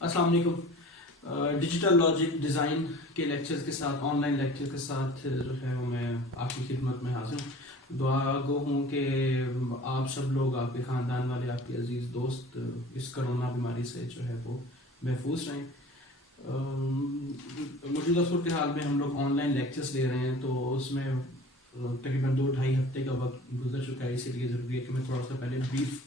अस्सलाम वालेकुम। Digital logic design के लेक्चर्स के साथ, ऑनलाइन लेक्चर के साथ जो है वो मैं आपकी खिदमत में हाजिर हूँ। दुआ गो हूँ कि आप सब लोग, आपके ख़ानदान वाले, आपके अजीज़ दोस्त इस करोना बीमारी से जो है वो महफूज रहें। मौजूदा सूरत हाल में हम लोग ऑनलाइन लेक्चर्स ले रहे हैं, तो उसमें तकरीबन 2-2.5 हफ्ते का वक्त गुजर चुका है। इसीलिए ज़रूरी है कि मैं थोड़ा सा पहले ब्रीफ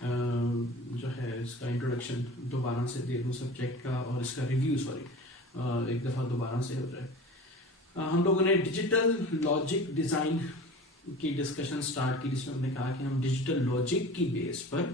जो है इसका इंट्रोडक्शन दोबारा से दे दूँ सब्जेक्ट का, और इसका रिव्यू एक दफ़ा दोबारा से हो जाए। हम लोगों ने डिजिटल लॉजिक डिज़ाइन की डिस्कशन स्टार्ट की, जिसमें हमने कहा कि हम डिजिटल लॉजिक की बेस पर,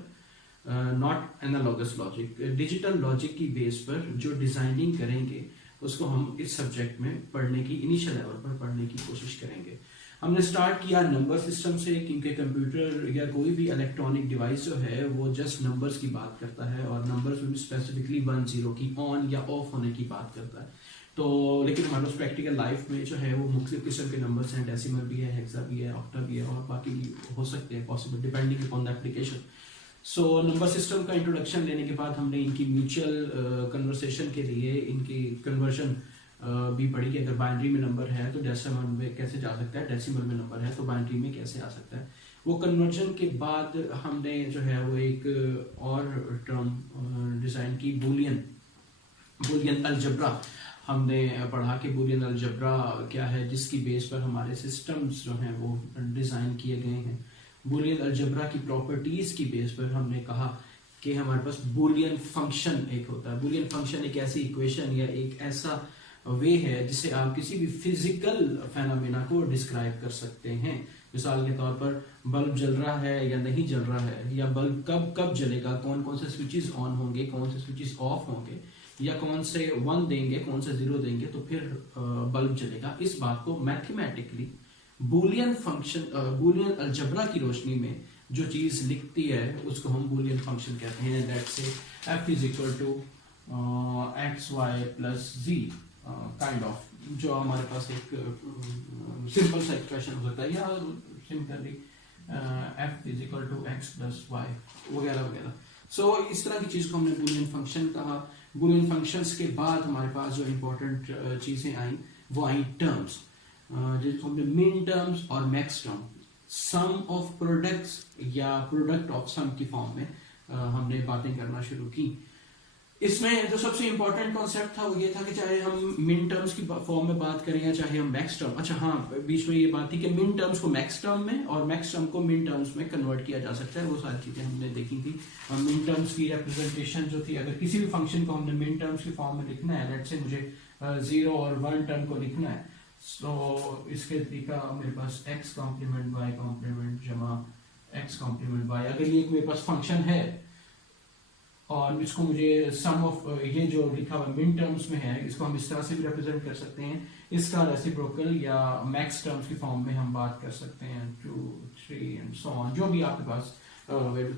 not analogous logic, digital logic की बेस पर जो डिज़ाइनिंग करेंगे उसको हम इस सब्जेक्ट में पढ़ने की, इनिशियल लेवल पर पढ़ने की कोशिश करेंगे। हमने स्टार्ट किया नंबर सिस्टम से, क्योंकि कंप्यूटर या कोई भी इलेक्ट्रॉनिक डिवाइस जो है वो जस्ट नंबर्स की बात करता है, और नंबर्स में भी स्पेसिफिकली 1-0 की ऑन या ऑफ होने की बात करता है। तो लेकिन हमारे पास प्रैक्टिकल लाइफ में जो है वो मुख्तलिफ किस्म के नंबर्स हैं, डेसिमल भी है, हेक्सा भी है, ऑक्टा भी है, और बाकी भी हो सकते हैं possible depending upon the application. So number system का इंट्रोडक्शन लेने के बाद हमने इनकी म्यूचुअल कन्वर्सेशन के लिए इनकी कन्वर्जन भी पढ़ी कि अगर बाइनरी में नंबर है तो डेसिमल में कैसे जा सकता है, डेसिमल में नंबर है तो बाइनरी में कैसे आ सकता है। वो कन्वर्जन के बाद हमने जो है वो एक और टर्म डिज़ाइन की, बूलियन अलजब्रा। हमने पढ़ा कि बूलियन अलजब्रा क्या है, जिसकी बेस पर हमारे सिस्टम्स जो हैं वो डिज़ाइन किए गए हैं। बूलियन अलजब्रा की प्रॉपर्टीज़ की बेस पर हमने कहा कि हमारे पास बूलियन फंक्शन एक होता है। बूलियन फंक्शन एक ऐसी इक्वेशन या एक ऐसा वे है जिससे आप किसी भी फिजिकल फेनोमेना को डिस्क्राइब कर सकते हैं। मिसाल के तौर पर बल्ब जल रहा है या नहीं जल रहा है, या बल्ब कब कब जलेगा, कौन कौन से स्विचेस ऑन होंगे, कौन से स्विचेस ऑफ होंगे, या कौन से 1 देंगे, कौन से 0 देंगे तो फिर बल्ब जलेगा। इस बात को मैथमेटिकली बूलियन फंक्शन, बूलियन अलजब्रा की रोशनी में जो चीज लिखती है उसको हम बूलियन फंक्शन कहते हैं। दैट से f is equal to X Y plus z kind of, जो हमारे पास एक सिंपल सा एक्सप्रेशन हो सकता है, या simply f is equal to X plus Y वगैरह वगैरह। सो इस तरह की चीज को हमने बूलियन फंक्शन कहा। बूलियन फंक्शंस के बाद हमारे पास जो इंपॉर्टेंट चीजें आई वो आई टर्म्स, जिसको हमने मिन टर्म्स और max term, sum of products या प्रोडक्ट ऑफ सम की फॉर्म में हमने बातें करना शुरू की। इसमें जो सबसे इंपॉर्टेंट कॉन्सेप्ट था वो ये था कि चाहे हम मिन टर्म्स की फॉर्म में बात करें या चाहे हम मैक्स टर्म, अच्छा हाँ, बीच में ये बात थी कि मिन टर्म्स को मैक्स टर्म में और मैक्स टर्म को मिन टर्म्स में कन्वर्ट किया जा सकता है। वो सारी चीजें हमने देखी थी। मिन टर्म्स की रिप्रेजेंटेशन जो थी, अगर किसी भी फंक्शन को हमने मिन टर्म्स की फॉर्म में लिखना है, लेट्स से मुझे 0 और 1 टर्म को लिखना है, तो इसके तरीका मेरे पास x कॉम्प्लीमेंट y कॉम्प्लीमेंट जमा x कॉम्प्लीमेंट y, अगर ये मेरे पास फंक्शन है और इसको मुझे सम ऑफ, ये जो लिखा हुआ मिन टर्म्स में है, इसको हम इस तरह से भी रिप्रेजेंट कर सकते हैं। इसका रेसिप्रोकल या मैक्स टर्म्स की फॉर्म में हम बात कर सकते हैं 2, 3 एंड सो ऑन, जो भी आपके पास।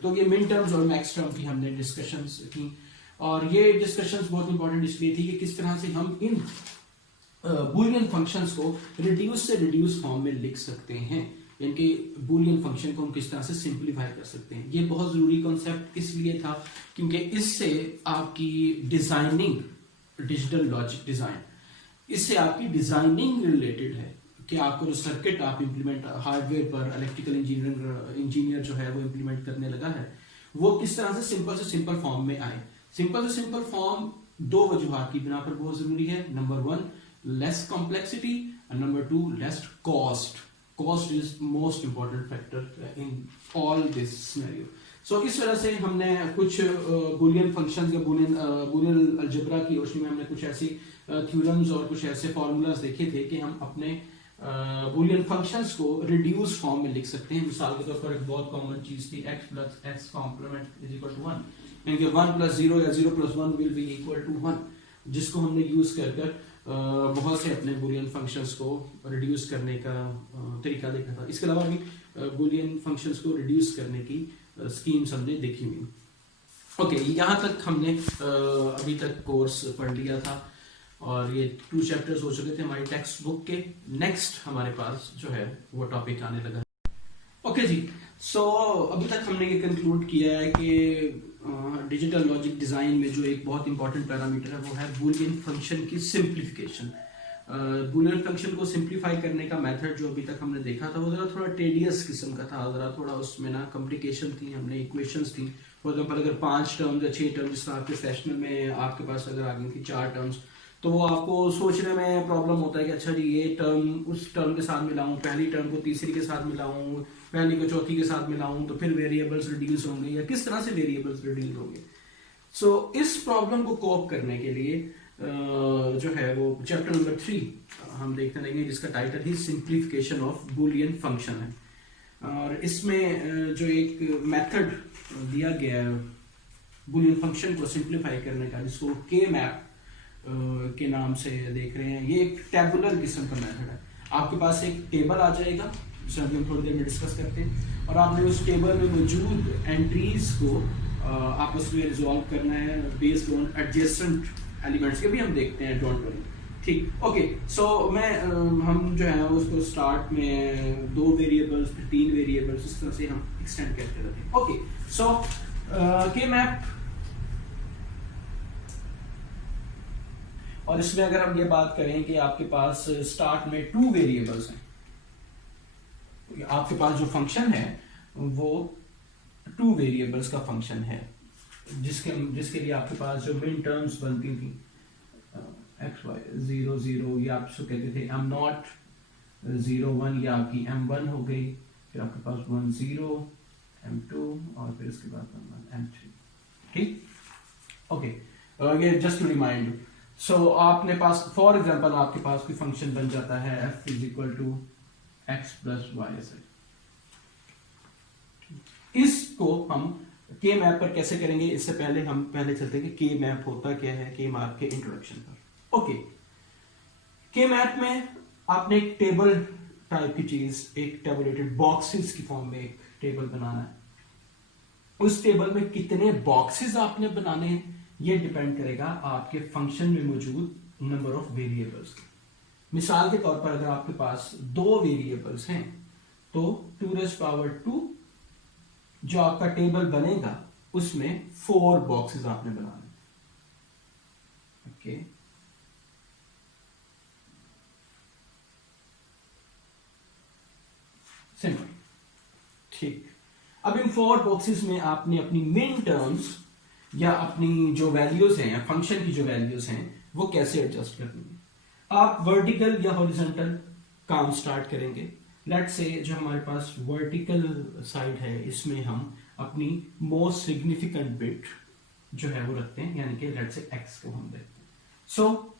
तो ये मिन टर्म्स और मैक्स टर्म की हमने डिस्कशंस की, और ये डिस्कशंस बहुत इंपॉर्टेंट इसलिए थी कि किस तरह से हम इन बूलियन फंक्शंस को रिड्यूस से रिड्यूस फॉर्म में लिख सकते हैं, इनके बूलियन फंक्शन को हम किस तरह से सिंप्लीफाई कर सकते हैं। ये बहुत जरूरी कॉन्सेप्ट इसलिए था क्योंकि इससे आपकी डिजाइनिंग, डिजिटल लॉजिक डिजाइन, इससे आपकी डिजाइनिंग रिलेटेड है कि आपको जो सर्किट आप इंप्लीमेंट हार्डवेयर पर इलेक्ट्रिकल इंजीनियर जो है वो इंप्लीमेंट करने लगा है, वो किस तरह से सिंपल फॉर्म में आए। सिंपल से सिंपल फॉर्म 2 वजूहात की बिना पर बहुत जरूरी है। Number 1, less complexity, and number 2, less cost. Cost is most important factor in all this scenario. So इस वजह से हमने कुछ बूलियन फंक्शंस या बूलियन अलजेब्रा की रोशनी में हमने कुछ ऐसी थ्योरम्स और कुछ ऐसे फॉर्मूलाज देखे थे कि हम अपने बूलियन फंक्शंस को रिड्यूस फॉर्म में लिख सकते हैं। मिसाल के तौर पर एक बहुत कॉमन चीज थी x plus x complement is equal to 1, यानी कि 1 प्लस 0 या 0 plus 1 will be equal to 1, जिसको हमने यूज कर बहुत से अपने बूलियन फंक्शंस को रिड्यूस करने का तरीका देखा था। इसके अलावा भी बूलियन फंक्शंस को रिड्यूस करने की स्कीम्स हमने देखी हुई। ओके, यहाँ तक हमने अभी तक कोर्स पढ़ लिया था, और ये 2 चैप्टर्स हो चुके थे हमारी टेक्स्ट बुक के। नेक्स्ट हमारे पास जो है वो टॉपिक आने लगा। ओके जी, सो अभी तक हमने ये कंक्लूड किया है कि डिजिटल लॉजिक डिज़ाइन में जो एक बहुत इंपॉर्टेंट पैरामीटर है वो है बूलियन फंक्शन की सिंप्लीफिकेशन। बूलियन फंक्शन को सिंप्लीफाई करने का मेथड जो अभी तक हमने देखा था वो ज़रा थोड़ा टेडियस किस्म का था, ज़रा थोड़ा उसमें ना कॉम्प्लिकेशन थी, हमने इक्वेशंस थी। फॉर एग्जांपल अगर 5 टर्म्स या 6 टर्म्स, जिस तरह आपके सेशनल में आपके पास अगर आ गई थी 4 टर्म्स, तो वो आपको सोचने में प्रॉब्लम होता है कि अच्छा जी ये टर्म उस टर्म के साथ मिलाऊं, पहली टर्म को तीसरी के साथ मिलाऊं, पहली को चौथी के साथ मिलाऊं, तो फिर वेरिएबल्स रिड्यूस होंगे या किस तरह से वेरिएबल्स रिड्यूस होंगे। सो इस प्रॉब्लम को कोप करने के लिए जो है वो चैप्टर नंबर 3 हम देखते रहेंगे, जिसका title he simplification of Boolean function है। और इसमें जो एक मेथड दिया गया है बूलियन फंक्शन को सिंप्लीफाई करने का, जिसको के मैप के नाम से देख रहे हैं, ये एक टेबुलर किस्म का मेथड है। आपके पास एक टेबल आ जाएगा, जिसे अभी हम थोड़ी देर में डिस्कस करते हैं, और आपने उस टेबल में मौजूद एंट्रीज को आपस में रिजॉल्व करना है बेस्ड ऑन एडजेसेंट एलिमेंट्स के भी हम देखते हैं, डोंट वरी। ठीक, ओके। सो मैं हम जो है उसको स्टार्ट में 2 वेरिएबल्स, फिर 3 वेरिएबल्स, इस तरह से हम एक्सटेंड करते रहते हैं। ओके, सो के मैप, और इसमें अगर हम ये बात करें कि आपके पास स्टार्ट में 2 वेरिएबल्स हैं, आपके पास जो फंक्शन है वो 2 वेरिएबल्स का फंक्शन है, जिसके लिए आपके पास जो मिन टर्म्स बनती थी एक्स वाई 0 0, ये आप इसको कहते थे m0 0 1, ये आपकी m1 हो गई, फिर आपके पास 1 0 m2 और फिर इसके बाद 1 m3। ठीक, ओके। ये जस्ट टू रिमाइंड यू। सो आपने पास फॉर एग्जांपल आपके पास कोई फंक्शन बन जाता है f is equal to x plus Y से। इसको हम के मैप पर कैसे करेंगे, इससे पहले हम चलते हैं कि के मैप होता क्या है, के मैप के इंट्रोडक्शन पर। ओके, के मैप में आपने एक टेबल टाइप की चीज, एक टेबुलेटेड बॉक्सेस की फॉर्म में एक टेबल बनाना है। उस टेबल में कितने बॉक्सेस आपने बनाने हैं ये डिपेंड करेगा आपके फंक्शन में मौजूद नंबर ऑफ वेरिएबल्स। मिसाल के तौर पर अगर आपके पास 2 वेरिएबल्स हैं तो 2⁻², जो आपका टेबल बनेगा उसमें 4 बॉक्सेस आपने बनाने। Okay, simple. ठीक, अब इन 4 बॉक्सेस में आपने अपनी मिन टर्म्स या अपनी जो वैल्यूज हैं या फंक्शन की जो वैल्यूज हैं वो कैसे एडजस्ट करनी है। आप वर्टिकल या हॉरिजॉन्टल काम स्टार्ट करेंगे। लेट्स से जो हमारे पास वर्टिकल साइड है, इसमें हम अपनी मोस्ट सिग्निफिकेंट बिट जो है वो रखते हैं, यानी कि लेट्स से x को हम देखते हैं। सो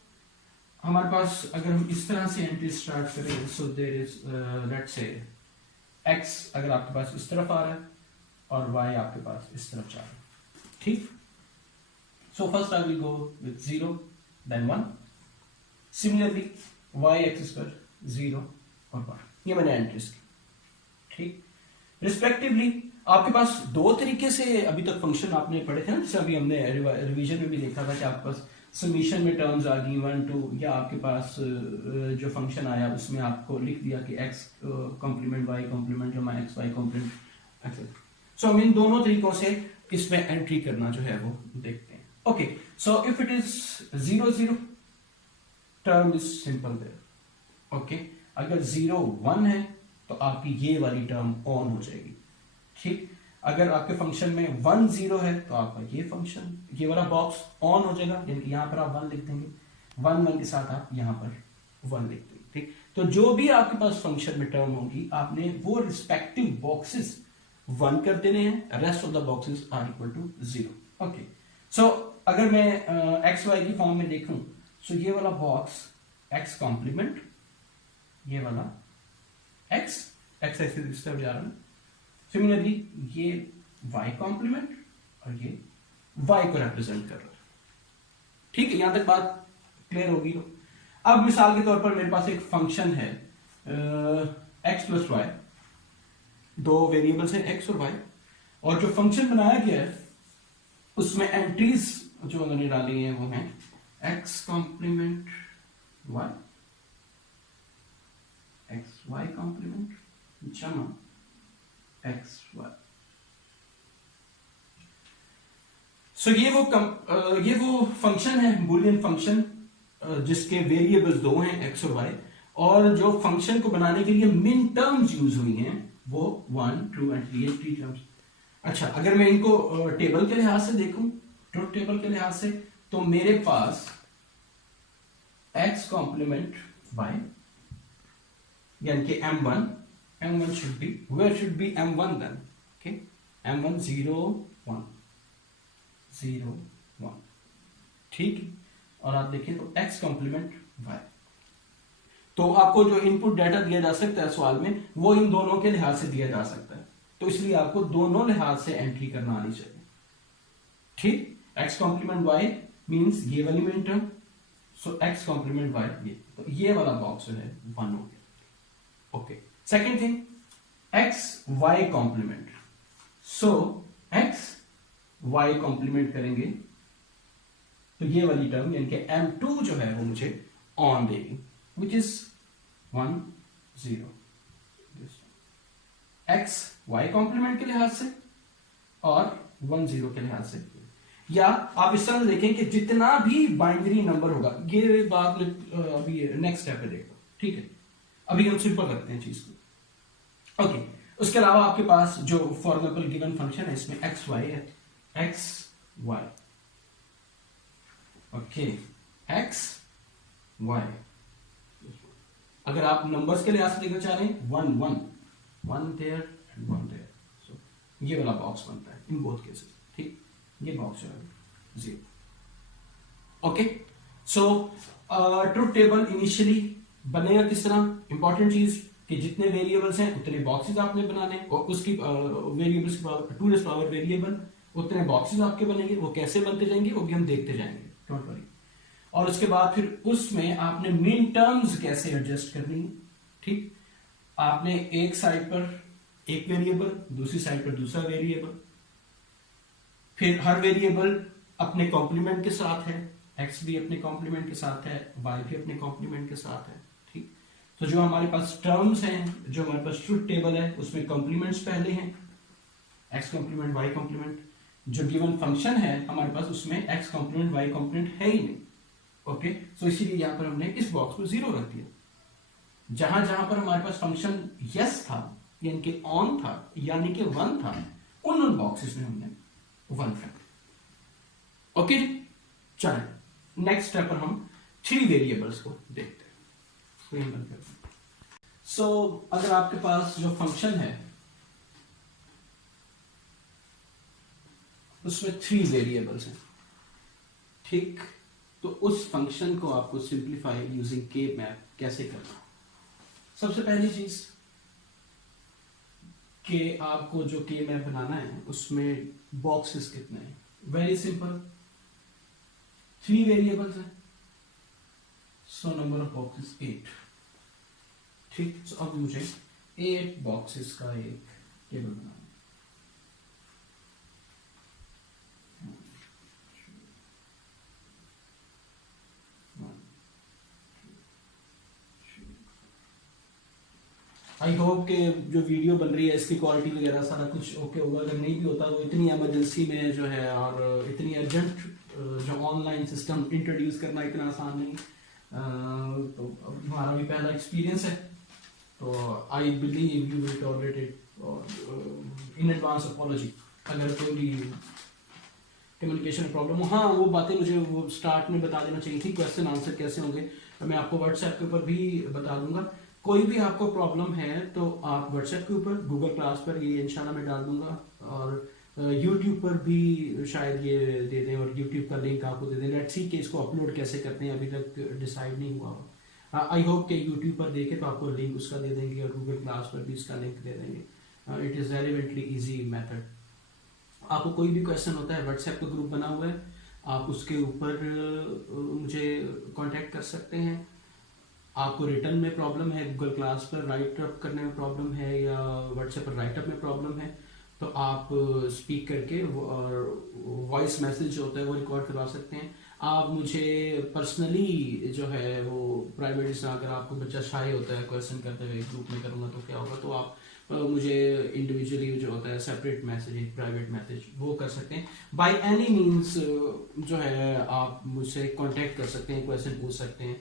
हमारे पास अगर हम इस तरह से एंट्री स्टार्ट करें, so there is let's say x अगर आपके पास इस तरफ आ रहा है और y आपके पास इस तरफ जा रहा है। ठीक, so first I will go with 0 then 1, similarly y axis पर 0 और 1, ये मैंने एंट्रीज की। ठीक, रिस्पेक्टिवली आपके पास 2 तरीके से अभी तक फंक्शन आपने पढ़े थे ना, जैसे अभी हमने रिवीजन में भी देखा था कि आपके पास समीशन में टर्म्स आ गई 1 2, या आपके पास जो फंक्शन आया उसमें आपको लिख दिया कि x कॉम्प्लीमेंट y कॉम्प्लीमेंट जमा x y कॉम्प्लीमेंट एक्सेट्रा। सो हम इन दोनों तरीकों से इसमें एंट्री करना जो है वो देखते हैं। Okay, so if it is 0 0, term is simple there. Okay, अगर 0 1 है तो आपकी ये वाली टर्म ऑन हो जाएगी। ठीक, अगर आपके फंक्शन में 1 0 है तो आपका ये फंक्शन, ये वाला बॉक्स ऑन हो जाएगा, यानी कि यहां पर आप 1 लिख देंगे, 1 1 के साथ आप यहां पर 1 लिख देंगे। ठीक, तो जो भी आपके पास फंक्शन में टर्म होगी आपने वो रिस्पेक्टिव बॉक्सेस 1 कर देने हैं, rest of the boxes are equal to 0। Okay, so अगर मैं एक्स वाई की फॉर्म में देखूं, सो ये वाला बॉक्स x कॉम्प्लीमेंट, ये वाला x एक्सिस इस तरफ जा रहा है, सिमिलरली ये y कॉम्प्लीमेंट और ये y को रिप्रेजेंट कर रहा है। ठीक है, यहां तक बात क्लियर होगी। अब मिसाल के तौर पर मेरे पास एक फंक्शन है x प्लस वाई, 2 वेरिएबल्स हैं x और y, और जो फंक्शन बनाया गया है उसमें एंट्रीज जो उन्होंने डाली हैं वो हैं x complement y, x y complement जमा x y। सो ये वो फंक्शन है, बुलियन फंक्शन, जिसके वेरिएबल्स दो हैं एक्स और वाई, और जो फंक्शन को बनाने के लिए मिन टर्म्स यूज हुई हैं वो 1 2 एंड 3 टर्म्स। अच्छा, अगर मैं इनको टेबल के लिहाज से देखूं, ट्रुथ टेबल के लिहाज से, तो मेरे पास x कॉम्प्लीमेंट y यानी कि m1 should be, where should be m1 then? Okay, m1 0 1 0 1, ठीक। और आप देखें तो x कॉम्प्लीमेंट y, तो आपको जो इनपुट डाटा दिया जा सकता है सवाल में वो इन दोनों के लिहाज से दिया जा सकता है, तो इसलिए आपको दोनों लिहाज से एंट्री करना आनी चाहिए, ठीक। x कॉम्प्लीमेंट y मींस ये वाली मिन टर्म, सो x कॉम्प्लीमेंट y, ये तो ये वाला बॉक्स जो है 1 हो गया। Okay, second thing x y complement, so x y complement करेंगे तो ये वाली टर्म यानी कि m2 जो है वो मुझे ऑन देगी, which is 1 0, x y complement के लिहाज से और 1 0 के लिहाज से। या आप इस तरह से देखें कि जितना भी बाइनरी नंबर होगा, ये बात अभी नेक्स्ट स्टेप पे देखो, ठीक है। अभी हम सिंपल रखते हैं चीज को। ओके, उसके अलावा आपके पास जो फॉर एग्जांपल गिवन फंक्शन है इसमें एक्स वाई है, X Y, okay, X Y. अगर आप नंबर्स के लिहाज से देखना चाह रहे हैं 1 1 1 देयर एंड 1 देयर, सो ये वाला बॉक्स बनता है इन बोथ केसेस, ठीक। ये बॉक्स जो है 0। ओके, सो ट्रुथ टेबल इनिशियली बनेगा किस तरह? इंपॉर्टेंट चीज कि जितने वेरिएबल्स हैं उतने बॉक्सेस आपने बनाने, और उसकी वेरिएबल्स की 2 पावर वेरिएबल, उतने बॉक्सेस आपके बनेंगे। वो कैसे बनते जाएंगे वो भी हम देखते जाएंगे, डोंट वरी। और उसके बाद फिर उसमें आपने मिन टर्म्स कैसे एडजस्ट करनी है, ठीक। आपने एक साइड पर एक वेरिएबल, दूसरी साइड पर दूसरा वेरिएबल, फिर हर वेरिएबल अपने कॉम्प्लीमेंट के साथ है, x भी अपने कॉम्प्लीमेंट के साथ है, y भी अपने कॉम्प्लीमेंट के साथ है, ठीक। तो जो हमारे पास टर्म्स हैं, जो हमारे पास ट्रुथ टेबल है, उसमें कॉम्प्लीमेंट्स पहले हैं, x कॉम्प्लीमेंट y कॉम्प्लीमेंट। जो गिवन फंक्शन है हमारे पास उसमें x कॉम्प्लीमेंट y कॉम्प्लीमेंट है ही नहीं, ओके। सो इसीलिए यहां पर हमने इस बॉक्स को 0 रख दिया। जहां जहां पर हमारे पास फंक्शन यस था यानी कि ऑन था यानी कि 1 था, उन बॉक्सेस में हमने 1 रख। ओके, चलें नेक्स्ट स्टेप पर हम 3 वेरिएबल्स को देखते हैं। सो अगर आपके पास जो फंक्शन है उसमें 3 वेरिएबल्स हैं, ठीक। तो उस फंक्शन को आपको सिंप्लीफाई यूजिंग के मैप कैसे करना? सबसे पहली चीज कि आपको जो के मैप बनाना है उसमें बॉक्सेस कितने हैं? वेरी सिंपल, 3 वेरिएबल्स हैं, सो नंबर ऑफ बॉक्सेस 8, ठीक। तो अब मुझे 8 बॉक्सेस का एक टेबल बनाना है। आई होप कि जो वीडियो बन रही है इसकी क्वालिटी वगैरह सारा कुछ ओके होगा। अगर नहीं भी होता तो इतनी इमरजेंसी में जो है और इतनी अर्जेंट जो ऑनलाइन सिस्टम इंट्रोड्यूस करना इतना आसान नहीं, तो हमारा भी पहला एक्सपीरियंस है, तो I believe you will tolerate it in advance apology अगर कोई भी कम्युनिकेशन प्रॉब्लम हो। हाँ, वो बातें मुझे वो स्टार्ट में बता देना चाहिए थी, क्वेश्चन आंसर कैसे होंगे मैं आपको व्हाट्सएप के ऊपर भी बता दूंगा। कोई भी आपको प्रॉब्लम है तो आप व्हाट्सएप के ऊपर, गूगल क्लास पर ये इंशाल्लाह मैं डाल दूंगा, और यूट्यूब पर भी शायद ये दे दें, और यूट्यूब का लिंक आपको दे दें। लेट्स सी कि इसको अपलोड कैसे करते हैं, अभी तक डिसाइड नहीं हुआ। आई होप कि यूट्यूब पर देखें तो आपको लिंक उसका दे देंगे, और गूगल क्लास पर भी इसका लिंक दे देंगे। It is relevantly easy method. आपको कोई भी क्वेश्चन होता है, व्हाट्सएप का ग्रुप बना हुआ है, आप उसके ऊपर मुझे कांटेक्ट कर सकते हैं। आपको रिटर्न में प्रॉब्लम है, गूगल क्लास पर राइट अप करने में प्रॉब्लम है, या व्हाट्सएप पर राइट अप में प्रॉब्लम है, तो आप स्पीक करके और वॉइस मैसेज जो होता है वो रिकॉर्ड करवा सकते हैं। आप मुझे पर्सनली जो है वो प्राइवेट, अगर आपको बच्चा शाय होता है क्वेश्चन करते हुए ग्रुप में करूँगा तो क्या होगा, तो आप मुझे इंडिविजुअली जो होता है सेपरेट मैसेज, प्राइवेट मैसेज, वो कर सकते हैं। बाय एनी मींस जो है आप मुझसे कांटेक्ट कर सकते हैं, क्वेश्चन पूछ सकते हैं,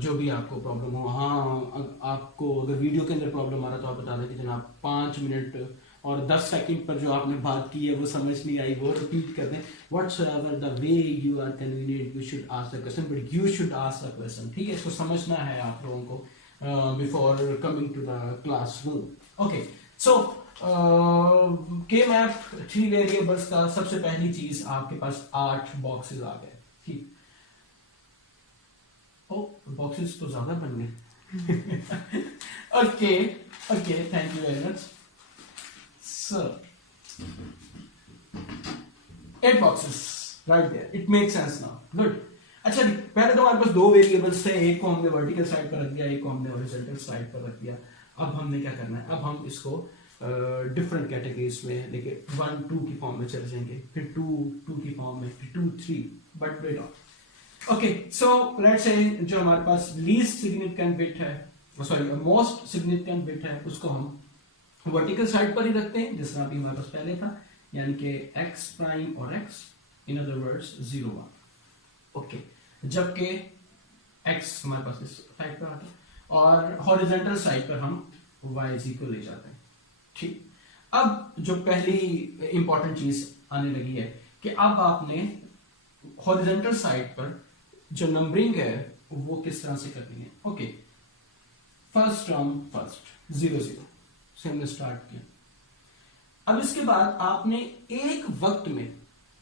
जो भी आपको प्रॉब्लम हो। हाँ, आपको अगर वीडियो के अंदर प्रॉब्लम आ रहा है तो आप बता दें कि जनाब 5 मिनट और 10 सेकंड पर जो आपने बात की है वो समझ नहीं आई, वो रिपीट कर दें। Whatsoever the way you are convenient, you should ask the question, but you should ask the question. ठीक है, इसको समझना है आप लोगों को before coming to the classroom. Okay, so K map 3 variables का सबसे पहली चीज, आपके पास 8 बॉक्सेस आ गए। ठीक, ओ बॉक्सेस तो ज्यादा बन गए। Okay okay, thank you very much sir. 8 boxes right there, it makes sense now, good। अच्छा, पहले तो हमारे पास 2 वेरिएबल्स थे, एक को हमने वर्टिकल साइड पर रख दिया, एक को हमने हॉरिजॉन्टल साइड पर रख दिया। अब हमने क्या करना है, अब हम इसको डिफरेंट कैटेगरीज में लेके 1 2 की फॉर्म में चले जाएंगे, फिर 2 2 की फॉर्म में, फिर 2 3, but wait on. Okay, so let's say जो हमारे पास लीस्ट सिग्निफिकेंट बिट है, सॉरी मोस्ट सिग्निफिकेंट बिट है, उसको हम वर्टिकल साइड पर ही रखते हैं, जिस तरह अभी हमारे पास पहले था, यानी कि x प्राइम और x, in other words 0 1। Okay, जबकि x हमारे पास इस साइड पर आता है और हॉरिजॉन्टल साइड पर हम y को ले जाते हैं। ठीक, अब जो पहली इंपॉर्टेंट चीज आने लगी है कि अब आपने हॉरिजॉन्टल साइड पर जो नंबरिंग है वो किस तरह से करनी है। ओके, फर्स्ट टर्म फर्स्ट 0 0 से हमने स्टार्ट किया। अब इसके बाद आपने एक वक्त में,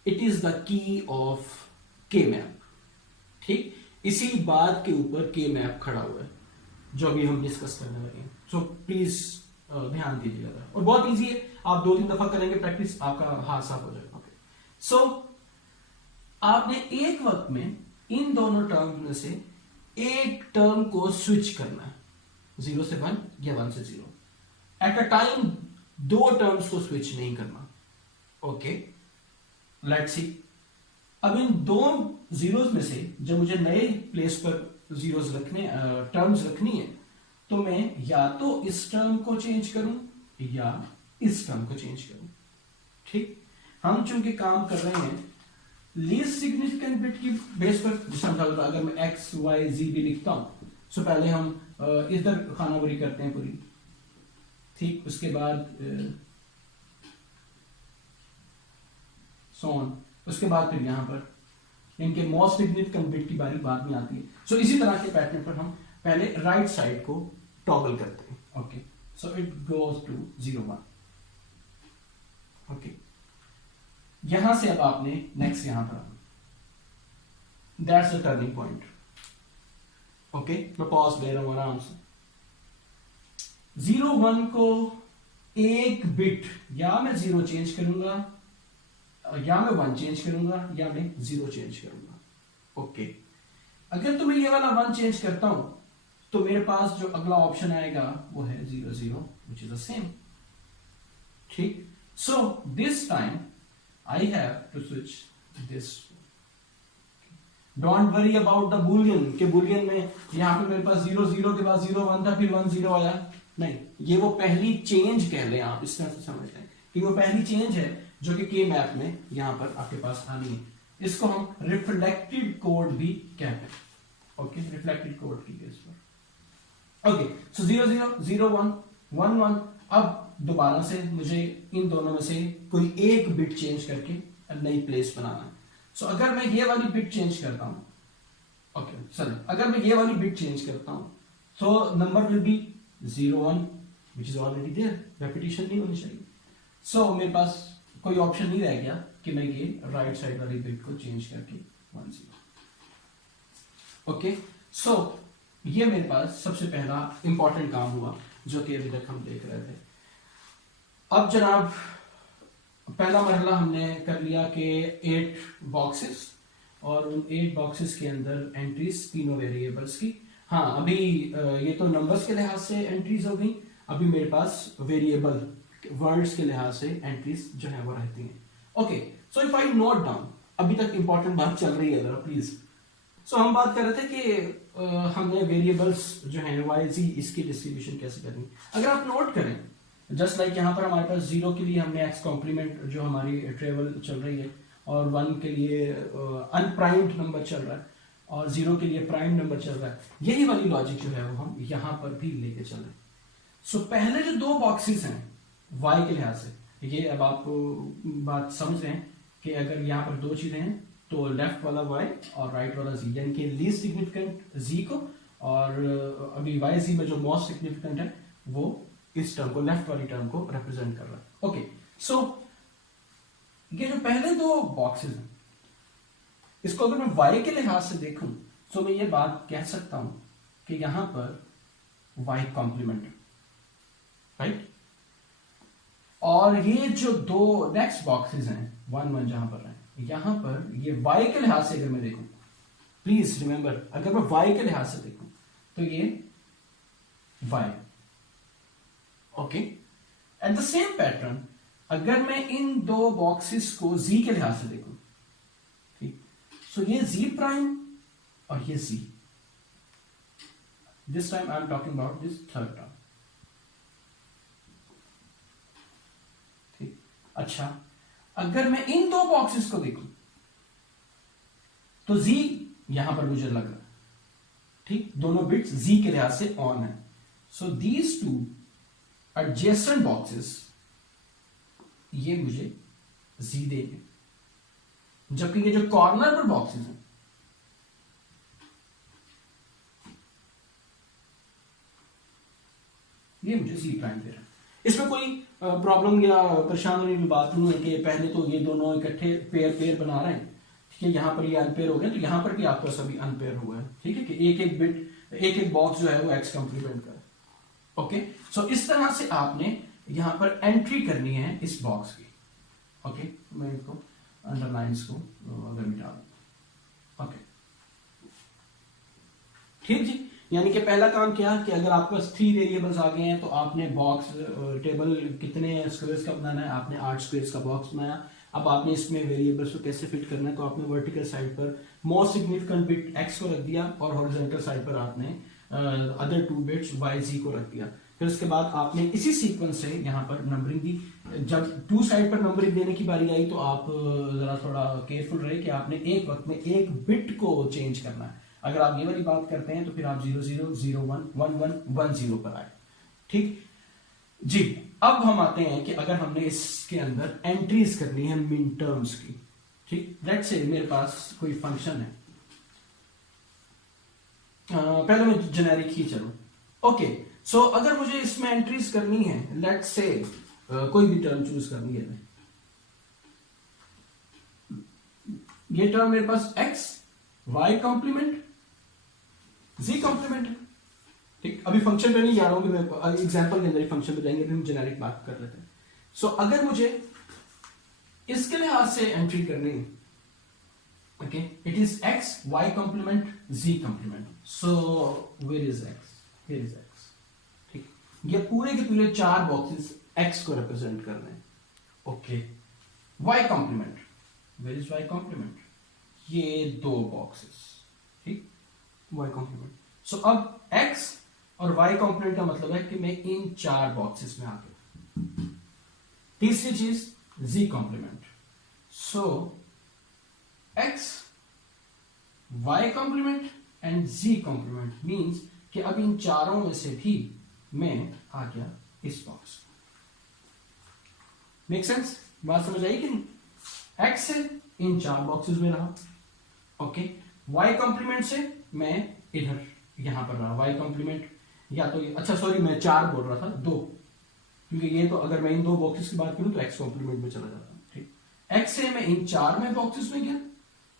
it is the key of के मैप। ठीक, इसी बात के ऊपर के मैप खड़ा हुआ है जो अभी हम डिस्कस करने लगे हैं। सो प्लीज ध्यान दीजिएगा, और बहुत इजी है, आप 2-3 दफा करेंगे प्रैक्टिस, आपका हाथ साफ हो जाएगा। ओके, सो आपने एक वक्त में इन दोनों टर्म में से एक टर्म को स्विच करना है, 0 से 1 या 1 से 0। एट अ टाइम 2 टर्म्स को स्विच नहीं करना। ओके, लेट्स सी, अब इन 2 जीरोस में से जब मुझे नए प्लेस पर जीरोस रखने, टर्म्स रखनी है, तो मैं या तो इस टर्म को चेंज करूं या इस टर्म को चेंज करूं। ठीक, हम चूंकि काम कर रहे हैं लीस्ट सिग्निफिकेंट बिट की बेस पर, जिस अगर मैं x y z भी लिखता हूं, सो पहले हम इधर खानावरी करते हैं पूरी। ठीक, उसके बाद सोन, उसके बाद फिर यहां पर इनके मोस्ट सिग्निफिकेंट बिट की बारी बाद में आती है। सो इसी तरह के पैटर्न पर हम पहले राइट साइड को टॉगल करते हैं। Okay, so it goes to 0 1। Okay, यहां से अब आपने नेक्स्ट यहां पर, that's the turning point. Okay, मैं पॉज दे रहा हूं आराम से। 0 1 को एक बिट या मैं 0 चेंज करूंगा, या मैं 1 चेंज करूंगा, या मैं 0 चेंज करूंगा। ओके, अगर तो मैं ये वाला 1 चेंज करता हूं तो मेरे पास जो अगला ऑप्शन आएगा वो है 0 0, which is the same। ठीक, so this time I have to switch this। Don't worry about the boolean के boolean में यहां पे मेरे पास 0 0 के बाद 0 1 था, फिर 1 0 आया, नहीं, ये वो पहली चेंज कह लें आप, इस तरह से समझते हैं कि वो पहली चेंज है जो कि के मैप में यहां पर आपके पास आनी है। इसको हम रिफ्लेक्टेड कोड भी कहते हैं। ओके, रिफ्लेक्टेड कोड की बेस पर। ओके, सो 0 0 0 1 1 1। अब दोबारा से मुझे इन दोनों में से कोई एक बिट चेंज करके नई प्लेस बनाना है। सो अगर मैं ये वाली बिट चेंज करता हूं, ओके सर, अगर मैं ये वाली बिट चेंज करता हूं तो number will be 0 1, which is already there, repetition नहीं होनी चाहिए। सो मेरे पास कोई ऑप्शन नहीं रह गया कि मैं ये राइट साइड वाली बिट को चेंज करके 1 0। ओके, सो ये मेरे पास सबसे पहला इंपॉर्टेंट काम हुआ जो कि अभी तक हम देख रहे थे। अब जनाब पहला मरहला हमने कर लिया कि 8 बॉक्सेस, और उन 8 बॉक्सेस के अंदर एंट्रीज तीनों वेरिएबल्स की। हाँ, अभी ये तो नंबर्स के लिहाज से एंट्रीज हो गई, अभी मेरे पास वेरिएबल वर्ड्स के लिहाज से एंट्रीज जो है वो रहती हैं। Okay, so if I note down, अभी तक इंपॉर्टेंट बात चल रही है जरा प्लीज। सो हम बात कर रहे थे कि हमने वेरिएबल्स जो है y z इसकी डिस्ट्रीब्यूशन कैसे करनी। अगर आप नोट करें जस्ट लाइक यहाँ पर हमारे पास 0 के लिए हमने एक्स कॉम्प्लीमेंट जो हमारी ट्रेवल चल रही है, और 1 के लिए अनप्राइम्ड नंबर चल रहा है, और 0 के लिए प्राइम नंबर चल रहा है। यही वाली लॉजिक जो है वो हम यहाँ पर भी लेके चल रहे हैं। सो पहले जो दो बॉक्सेस हैं y के लिहाज से, ये अब आप बात समझ रहे हैं कि अगर यहाँ पर दो चीजें हैं तो लेफ्ट वाला y और राइट वाला z, यानी कि लीस्ट सिग्निफिकेंट z को, और अभी y z में जो मोस्ट सिग्निफिकेंट है वो इस टर्म को, लेफ्ट वाली टर्म को रिप्रेजेंट कर रहा है। ओके, सो ये जो पहले दो बॉक्सेस हैं, इसको अगर मैं y के लिहाज से देखूं तो मैं ये बात कह सकता हूं कि यहां पर y कॉम्प्लीमेंट, राइट, और ये जो दो नेक्स्ट बॉक्सेस हैं 1 1 जहां पर है, यहां पर ये y के लिहाज से अगर मैं देखूं, प्लीज रिमेंबर, अगर मैं y के लिहाज से देखूं तो ये y, okay. At the same pattern अगर मैं इन दो बॉक्सेस को z के लिहाज से देखूं, ठीक, सो ये z प्राइम और ये z, this time I am talking about this third term, ठीक। अच्छा, अगर मैं इन दो बॉक्सेस को देखूं तो z यहां पर मुझे लग रहा है, ठीक, दोनों बिट्स z के लिहाज से ऑन है, so these two adjacent boxes ये मुझे z देंगे, जबकि ये जो कॉर्नर पर बॉक्सेस हैं ये मुझे z प्राइम दे रहा है। इसमें कोई प्रॉब्लम या परेशान होने की बात नहीं है कि पहले तो ये दोनों इकट्ठे पेयर बना रहे हैं, ठीक है, यहां पर ये अनपेयर हो गया तो यहां पर भी आपका सभी अनपेयर हुआ है, ठीक है, कि एक एक बिट, एक एक बॉक्स जो है वो एक्स कॉम्प्लीमेंट का है। ओके, सो इस तरह से आपने यहां पर एंट्री करनी है इस बॉक्स की। ओके, मैं इसको अंडरलाइंस को अगर मिटा दूं, ओके, ठीक जी। यानी कि पहला काम क्या कि अगर आपके पास 3 वेरिएबल्स आ गए हैं तो आपने बॉक्स टेबल कितने स्क्वायर्स का बनाना है, आपने 8 स्क्वायर्स का बॉक्स बनाया। अब आपने इसमें वेरिएबल्स को कैसे फिट करना है, तो आपने वर्टिकल साइड पर मोस्ट सिग्निफिकेंट बिट एक्स को रख दिया और हॉरिजॉन्टल साइड पर आपने अदर 2 बिट्स वाई जी को रख दिया। फिर उसके बाद आपने इसी सीक्वेंस से यहाँ पर नंबरिंग दी। जब 2 साइड पर नंबरिंग देने की बारी आई तो आप जरा थोड़ा केयरफुल रहे कि आपने एक वक्त में एक बिट को चेंज करना है। अगर आप ये वाली बात करते हैं तो फिर आप 0 0 0 1 1 1 1 0 पर आए, ठीक जी। अब हम आते हैं कि अगर हमने इसके अंदर एंट्रीज करनी है मिन टर्म्स की, ठीक, लेट्स से मेरे पास कोई फंक्शन है, पहले मैं जेनेरिक ही चलूं। ओके, सो अगर मुझे इसमें एंट्रीज करनी है, लेट्स से कोई भी टर्म चूज करनी है, ये टर्म मेरे पास x y complement z complement है, ठीक। अभी फंक्शन पे नहीं जा रहा हूं, मैं एग्जांपल के अंदर ही फंक्शन पे जाएंगे, फिर हम जेनेरिक बात कर लेते हैं। सो अगर मुझे इसके लिहाज से एंट्री करनी है, okay, it is x y complement z complement, so where is x, here is x, ठीक। ये पूरे के पूरे 4 बॉक्सेस x को रिप्रेजेंट करने हैं, okay. y complement, where is y complement, ये 2 बॉक्सेस, ठीक, y कॉम्प्लीमेंट। सो अब x और y कॉम्प्लीमेंट का मतलब है कि मैं इन 4 बॉक्सेस में आ गया। तीसरी चीज z complement, so x y complement and z complement means कि अब इन चारों में से भी मैं आ गया इस बॉक्स। Make sense? बात समझ आई कि नहीं? x से इन 4 बॉक्सेस में रहा, ओके। y कॉम्प्लीमेंट से मैं इधर यहां पर रहा, y कॉम्प्लीमेंट, या तो अच्छा सॉरी मैं 4 बोल रहा था, 2, क्योंकि ये तो अगर मैं इन 2 बॉक्सेस की बात करूं तो x कॉम्प्लीमेंट में चला जाता हूं, ठीक। x से मैं इन 4 में बॉक्सेस में गया,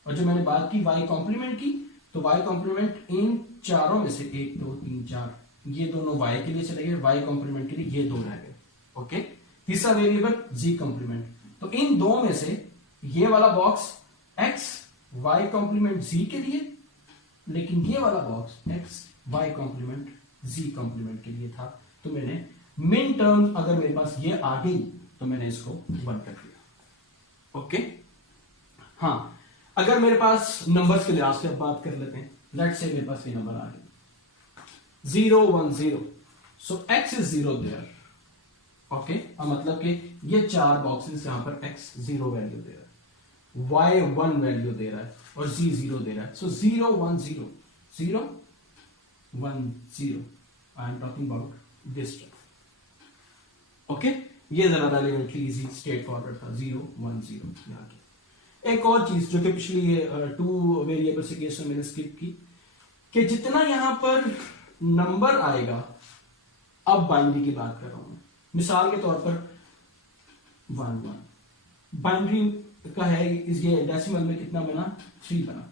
और जब मैंने बात की y कॉम्प्लीमेंट की तो y कॉम्प्लीमेंट इन चारों में से 1 2 3 4, ये दोनों y के लिए चले गए, y कॉम्प्लीमेंट के लिए ये 2 रह गए, ओके। तीसरा वेरिएबल z कॉम्प्लीमेंट, तो इन 2 में से ये वाला box x y complement z के लिए, लेकिन ये वाला box x y complement z complement के लिए था। तो मैंने मिन टर्म अगर मेरे पास ये आ गई तो मैंने इसको बंद कर दिया, ओके। हाँ, अगर मेरे पास नंबर्स के लिहाज से अब बात कर लेते हैं, लेट्स से मेरे पास ये नंबर आ गया 0 1 0, सो x is 0 there, ओके, अब मतलब कि ये 4 बॉक्सेस यहां पर x 0 वैल्यू दे रहा है, y 1 वैल्यू दे रहा है और z 0 दे रहा है। सो 0 1 0 0 1 0, I am talking about this term. Okay, ये जरा रेलेवेंटली इजी स्ट्रेट फॉरवर्ड था, 0 1 0 यहाँ की। एक और चीज जो कि पिछली 2 वेरिएबल्स के केस में मैंने स्किप की, कि जितना यहां पर नंबर आएगा, अब बाइनरी की बात कर रहा हूं मैं, मिसाल के तौर पर 1 1 बाइनरी का है, ये डेसिमल में कितना बना, 3 बना।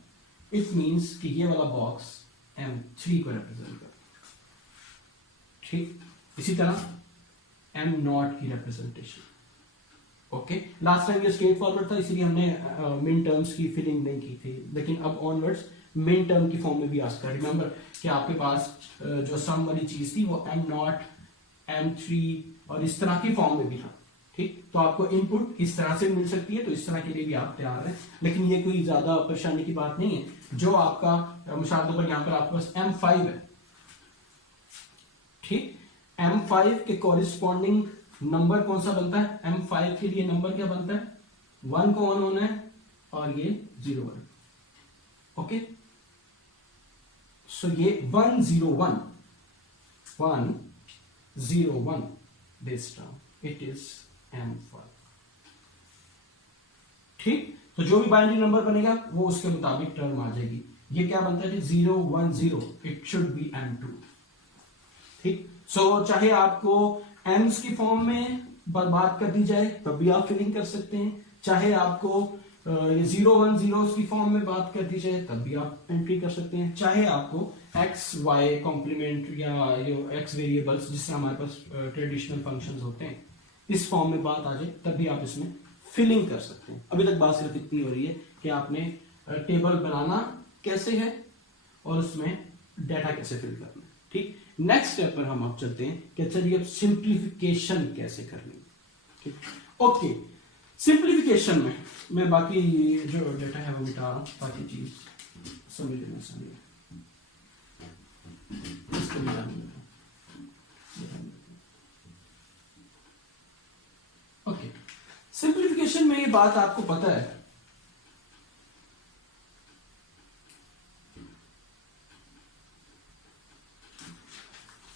इट मींस कि ये वाला बॉक्स M3 को रिप्रेजेंट कर, ठीक। इसी तरह M0 की रिप्रेजेंटेशन। ओके, लास्ट टाइम ये स्ट्रेट फॉरवर्ड था, इसीलिए हमने मिन टर्म्स की फिलिंग नहीं की थी, लेकिन अब ऑनवर्ड्स मिन टर्म की फॉर्म में भी आ सकता है। रिमेंबर कि आपके पास जो सम वाली चीज थी वो M0 M3 और इस तरह की फॉर्म में भी था, ठीक। तो आपको इनपुट इस तरह से मिल सकती है, तो इस तरह के लिए भी आप तैयार हैं, लेकिन ये कोई ज्यादा परेशानी की बात नहीं है। जो आपका मिसाल पर यहां पर आपके पास M5 है, ठीक। M5 के कॉरिस्पॉन्डिंग नंबर कौन सा बनता है, M5 के लिए नंबर क्या बनता है, 1 को 1 होना है और ये 0 1। ओके, सो ये 1 0 1 1 0 1 this term, it is M5, ठीक। तो जो भी बाइनरी नंबर बनेगा वो उसके मुताबिक टर्म आ जाएगी। ये क्या बनता है, 0 1 0, इट शुड बी M2, ठीक। सो चाहे आपको एम्स की फॉर्म में बात कर दी जाए तब भी आप फिलिंग कर सकते हैं, चाहे आपको ये 0 1 0 की फॉर्म में बात कर दी जाए तब भी आप एंट्री कर सकते हैं, चाहे आपको एक्स वाई कॉम्प्लीमेंट या ये एक्स वेरिएबल्स जिससे हमारे पास ट्रेडिशनल फंक्शंस होते हैं इस फॉर्म में बात आ जाए तब भी आप इसमें फिलिंग कर सकते हैं। अभी तक बात सिर्फ इतनी हो रही है कि आपने टेबल बनाना कैसे है और उसमें डाटा कैसे फिल करना है, ठीक। नेक्स्ट स्टेप पर हम अब चलते हैं कि चलिए अब सिंप्लीफिकेशन कैसे करनी, ठीक। ओके, सिंप्लीफिकेशन में मैं बाकी जो डाटा है वो मिटा रहा हूं ताकि चीज समझ में आसानी इसको मिटा दूंगा। ओके, सिंप्लीफिकेशन में ये बात आपको पता है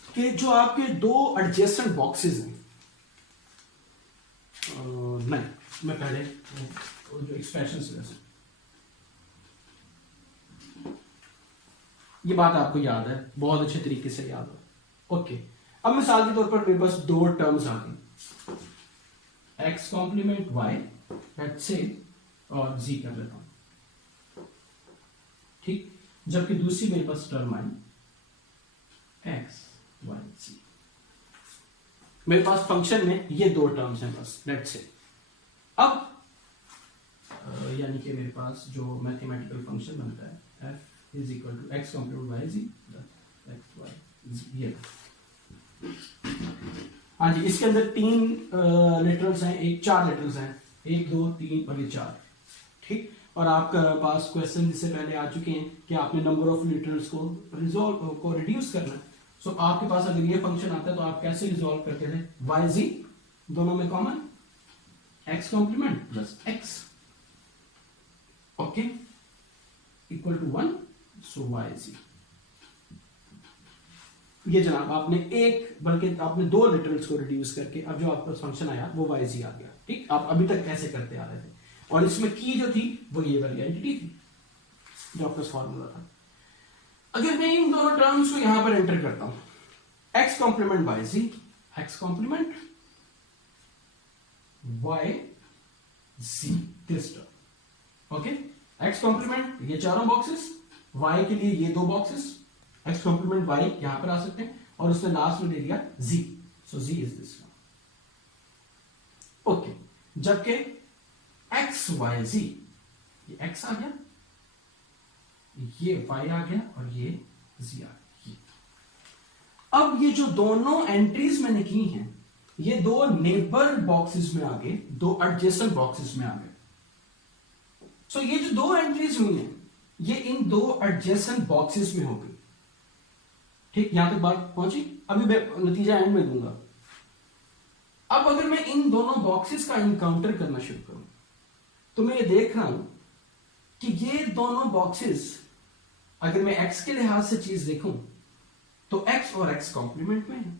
कि जो आपके 2 एडजेसेंट बॉक्सेस हैं, मैं पहले जो एक्सप्रेशन ये बात आपको याद है, बहुत अच्छे तरीके से याद हो। ओके, अब मिसाल के तौर पर मेरे पास 2 टर्म्स आ गई, x complement Y let's say और जी कर लेता हूं, ठीक। जबकि दूसरी मेरे पास टर्म आई एक्स वाई जी। मेरे पास फंक्शन में ये 2 टर्म्स हैं बस, लेट्स से। अब यानी कि मेरे पास जो मैथमेटिकल फंक्शन बनता है f is equal to x complement y z x y z, ये हाँ जी। इसके अंदर 3 लिटरल्स हैं, 4 लिटरल्स हैं, 1 2 3 और ये 4, ठीक। और आपके पास क्वेश्चन जिससे पहले आ चुके हैं कि आपने नंबर ऑफ लिटरल्स को रिड्यूस करना है। सो आपके पास अगर ये फंक्शन आता है तो आप कैसे रिजॉल्व करते थे, वाई जी दोनों में common, x complement plus x, okay, equal to 1, so y z. ये जनाब आपने बल्कि आपने 2 लिटरल्स को रिड्यूस करके अब जो आपका फंक्शन आया वो वाई जी आ गया, ठीक। आप अभी तक ऐसे करते आ रहे थे और इसमें की जो थी वो ये वाली एंटिटी थी जो आपका फॉर्मूला था। अगर मैं इन दोनों टर्म्स को यहां पर एंटर करता हूं, x complement y z, x complement y z, this term, okay. X complement ये चारों बॉक्सेस, वाई के लिए ये 2 बॉक्सेस, एक्स कॉम्प्लीमेंट वाई यहां पर आ सकते हैं और उसने लास्ट में दे दिया जी, सो जी इज दिस वन, ओके। जबकि एक्स वाई जी, ये एक्स आ गया, ये वाई आ गया और ये जी आ गया। अब ये जो दोनों एंट्रीज मैंने की हैं ये 2 नेबर बॉक्सेस में आ गए, 2 एडजेसेंट बॉक्सेस में आ गए। सो ये जो 2 एंट्रीज हुई हैं ये इन 2 एडजेसेंट बॉक्सेस में हो गई, ठीक। यहां तक बात पहुंची, अभी मैं नतीजा एंड में दूंगा। अब अगर मैं इन दोनों बॉक्सेस का इनकाउंटर करना शुरू करूं तो मैं ये देख रहा हूं कि ये दोनों बॉक्सेस, अगर मैं x के लिहाज से चीज देखूं तो x और x कॉम्प्लीमेंट में है।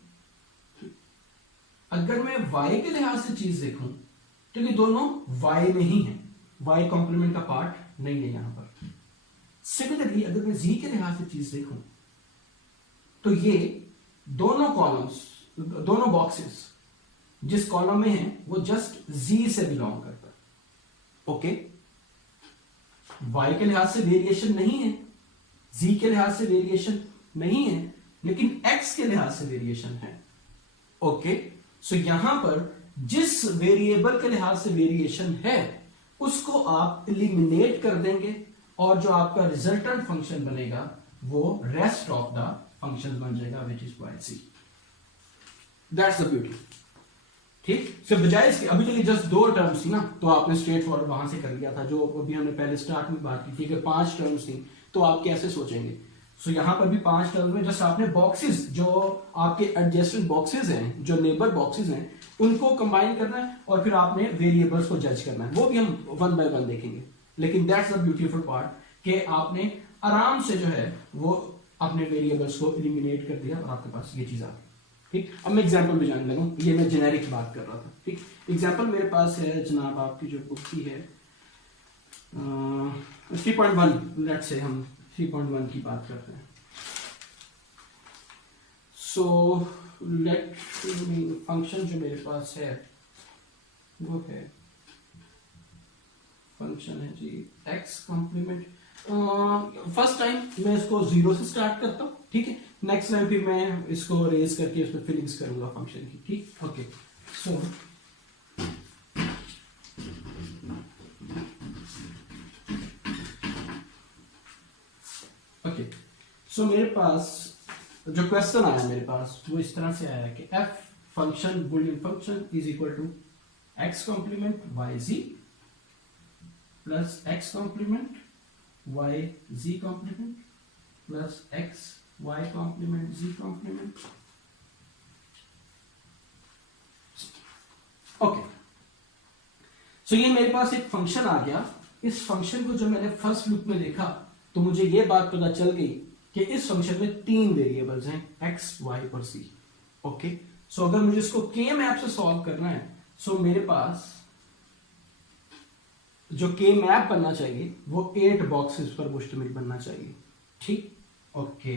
अगर मैं y के लिहाज से चीज देखूं तो ये दोनों y में ही है, y कॉम्प्लीमेंट का पार्ट नहीं है यहां पर। सिमिलरली अगर मैं z के लिहाज से चीज देखूं तो ये दोनों कॉलम्स, दोनों बॉक्सेस जिस कॉलम में है वो जस्ट z से बिलोंग करता है। ओके, y के लिहाज से वेरिएशन नहीं है, z के लिहाज से वेरिएशन नहीं है, लेकिन x के लिहाज से वेरिएशन है। ओके, सो यहां पर जिस वेरिएबल के लिहाज से वेरिएशन है उसको आप एलिमिनेट कर देंगे और जो आपका रिजल्टेंट फंक्शन बनेगा वो रेस्ट ऑफ द फंक्शन बन जाएगा, which is yc। That's the beauty. ठीक, सिर्फ बजाय इसके अभी तक जस्ट 2 टर्म्स थी ना, तो आपने स्ट्रेट फॉरवर्ड वहां से कर लिया था। जो अभी हमने पहले स्टार्ट में बात की थी कि 5 टर्म्स थी तो आप कैसे सोचेंगे। सो यहां पर भी 5 टर्म्स में जस्ट आपने बॉक्सेस, जो आपके एडजेसेंट बॉक्सेस हैं, जो नेबर बॉक्सेस हैं, उनको कंबाइन करना है और फिर आपने वेरिएबल्स को जज करना है। वो भी हम 1 बाय 1 देखेंगे, लेकिन दैट्स द ब्यूटीफुल पार्ट कि आपने आराम से जो है वो अपने वेरिएबल्स को एलिमिनेट कर दिया और आपके पास ये चीज आ गई। ठीक, अब मैं एग्जांपल भी जानने लगूं, ये मैं जेनेरिक बात कर रहा था। ठीक, एग्जांपल मेरे पास है जनाब, आपकी जो बुक की है 3.1, लेट से हम 3.1 की बात करते हैं। सो लेट फंक्शन जो मेरे पास है वो है, फंक्शन है जी x कॉम्प्लीमेंट। फर्स्ट टाइम मैं इसको 0 से स्टार्ट करता हूं, ठीक है। नेक्स्ट टाइम फिर मैं इसको रेज करके इस पर फिलिंग्स करूंगा फंक्शन की। ठीक, ओके। सो ओके, सो मेरे पास जो क्वेश्चन आया मेरे पास वो इस तरह से आया कि f function boolean function is equal to x complement yz plus x complement yz complement plus x y complement z complement. Okay, so ये मेरे पास एक फंक्शन आ गया। इस फंक्शन को जब मैंने फर्स्ट लुक में देखा तो मुझे ये बात पता चल गई कि इस फंक्शन में 3 वेरिएबल्स हैं, x, y और z। ओके, सो अगर मुझे इसको k मैप से सॉल्व करना है, सो मेरे पास जो k मैप बनना चाहिए वो 8 बॉक्सेस पर मुश्तमिल बनना चाहिए। ठीक, okay,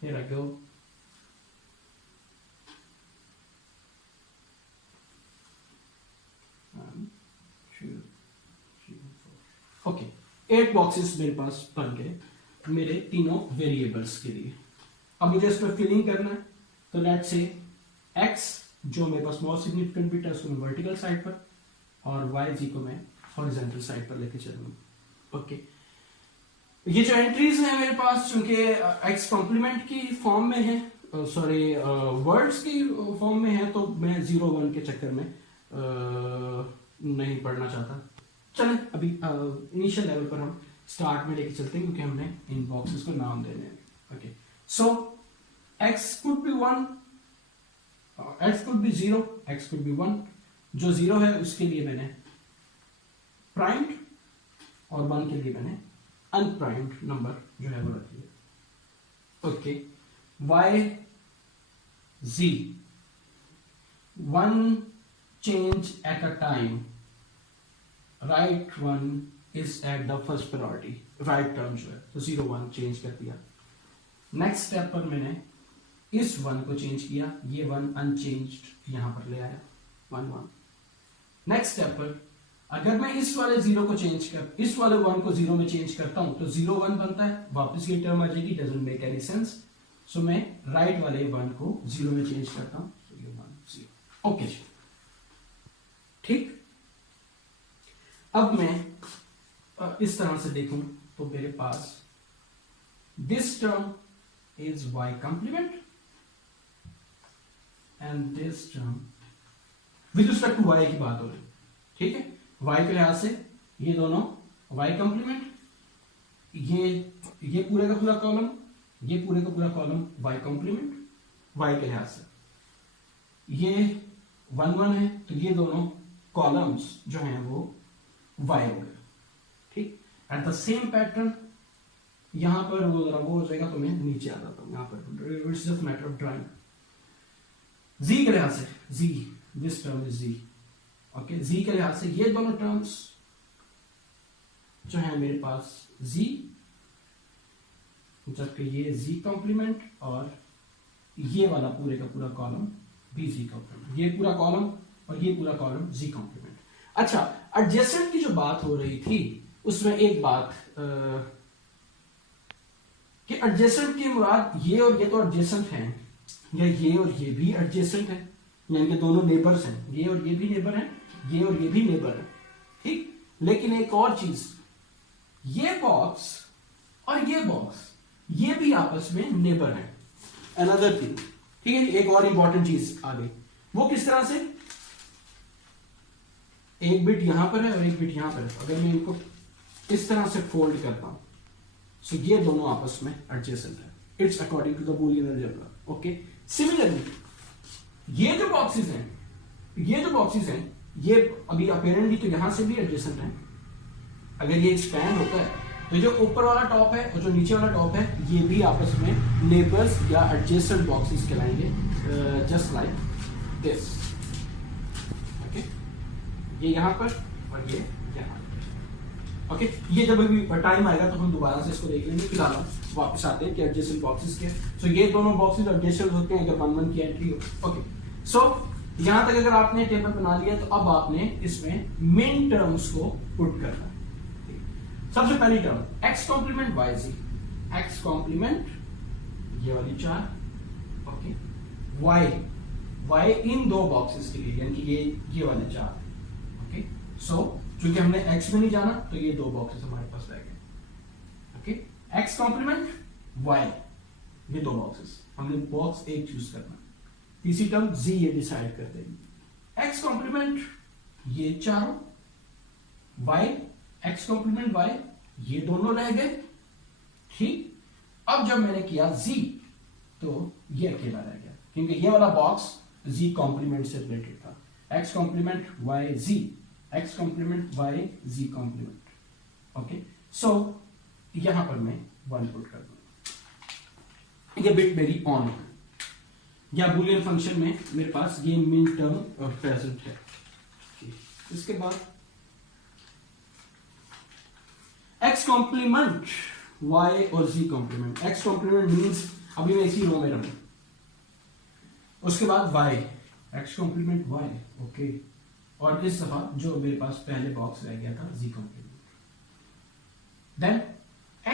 here I go. Okay, 8 boxes मेरे पास बन गए मेरे तीनों वेरिएबल्स के लिए। अब मुझे इस पर फिलिंग करना है, तो लेट्स से x जो मेरे पास मोस्ट सिग्निफिकेंट बिट है उसको मैं वर्टिकल साइड पर और yz को मैं हॉरिजॉन्टल साइड पर लेके चलूंगा। ओके, ये जो एंट्रीज है मेरे पास चूंकि x कॉम्प्लीमेंट की फॉर्म में है, सॉरी वर्ड्स की फॉर्म में है, तो मैं 0 1 के चक्कर में नहीं पढ़ना चाहता। चलें अभी इनिशियल लेवल पर हम स्टार्ट में लेके चलते हैं क्योंकि हमने इन बॉक्सेस को नाम देने हैं। Okay, so x could be 1, x could be 0, x could be 1। जो 0 है उसके लिए मैंने प्राइम्ड और 1 के लिए मैंने अनप्राइम्ड नंबर जो है वो रख लिया। Okay, y z 1 change at a time, right one is at the first priority, right term जो है तो 0 1 चेंज कर दिया। नेक्स्ट स्टेप पर मैंने इस 1 को चेंज किया, ये 1 अनचेंज्ड यहां पर ले आया 1 1। नेक्स्ट स्टेप पर अगर मैं इस वाले 0 को चेंज कर, इस वाले 1 को 0 में चेंज करता हूं तो 0 1 बनता है, वापस ये टर्म आ जाएगी, डजंट मेक एनी सेंस। सो मैं राइट वाले 1 को 0 में चेंज करता हूं, तो ये 1 0। ओके, ठीक। अब मैं इस तरह से देखूं तो मेरे पास this term is y complement and this term with respect to y की बात हो रही, ठीक है। y के लिहाज से ये दोनों y कॉम्प्लीमेंट, ये पूरे का पूरा कॉलम, ये पूरे का पूरा कॉलम y कॉम्प्लीमेंट y के लिहाज से, ये 1 1 है, तो ये दोनों कॉलम्स जो हैं वो y हो गए, ठीक। एट द सेम पैटर्न यहां पर वो जरा वो हो जाएगा, तो मैं नीचे आ जाता हूं यहां पर, it's just matter of drawing. z के लिहाज से z, this term is z, okay. z के लिहाज से ये दोनों टर्म्स जो है मेरे पास z, जबकि ये z कॉम्प्लीमेंट और ये वाला पूरे का पूरा कॉलम भी z कॉम्प्लीमेंट, ये पूरा कॉलम और ये पूरा कॉलम z कॉम्प्लीमेंट। अच्छा, एडजेसेंट की जो बात हो रही थी उसमें एक बात कि एडजेसेंट की मुराद ये और ये तो एडजेसेंट हैं, या ये और ये भी एडजेसेंट है, यानी कि दोनों नेबर्स हैं, ये और ये भी नेबर हैं, ये और ये भी नेबर है, ठीक। लेकिन एक और चीज, ये बॉक्स और ये बॉक्स ये भी आपस में नेबर है, अनदर थिंग, ठीक है। एक और इंपॉर्टेंट चीज आ गई, वो किस तरह से, एक बिट यहां पर है और एक बिट यहां पर है, अगर मैं इनको इस तरह से फोल्ड करता हूं, सो ये दोनों आपस में एडजेसेंट है, it's according to the Boolean algebra, okay. Similarly ये जो बॉक्सेस हैं, ये अभी अपेरेंटली तो यहां से भी एडजेसेंट है, अगर ये एक्सपैंड होता है तो जो ऊपर वाला टॉप है और जो नीचे वाला टॉप है ये भी आपस में नेबर्स या एडजेसेंट बॉक्सेस कहलाएंगे, जस्ट लाइक दिस, ओके। ये यहां पर और ये यहां पर, ओके। ये जब अभी टाइम आएगा तो हम दोबारा से इसको देख लेंगे, फिलहाल हम वापस आते हैं कि एडजेसेंट बॉक्सेस के, सो ये दोनों बॉक्सेस एडजेसेंट होते हैं अगर 1 1 की एंट्री हो, ओके। सो यहां तक अगर आपने टेबल बना लिया तो अब आपने इसमें मेन टर्म्स को पुट करना है। सबसे पहली term x complement y z, x complement ये वाली 4, ओके, y इन दो बॉक्सेस के लिए, यानी कि ये वाले 4, ओके। सो चूंकि हमने x में नहीं जाना तो ये दो बॉक्सेस हमारे पास रह गए, ओके। x कॉम्प्लीमेंट y, ये दो बॉक्सेस, हमने बॉक्स एक चूज करना, तीसरी टर्म z ये डिसाइड कर देगी। x कॉम्प्लीमेंट ये चारों, y x कॉम्प्लीमेंट y ये दोनों रह गए, ठीक। अब जब मैंने किया z तो ये अकेला रह गया, क्योंकि ये वाला बॉक्स z कॉम्प्लीमेंट से रिलेटेड था, x complement y z, x complement y z complement, okay. So यहां पर मैं 1 पुट कर दूंगा, ये बिट मेरी ऑन है, या बूलियन फंक्शन में मेरे पास ये मिन टर्म और प्रेजेंट है। इसके बाद x कॉम्प्लीमेंट y और z complement, x complement means अभी मैं इसी रो में रहूं, उसके बाद y, x complement y, okay. और इस दफा जो मेरे पास पहले बॉक्स रह गया था z complement, then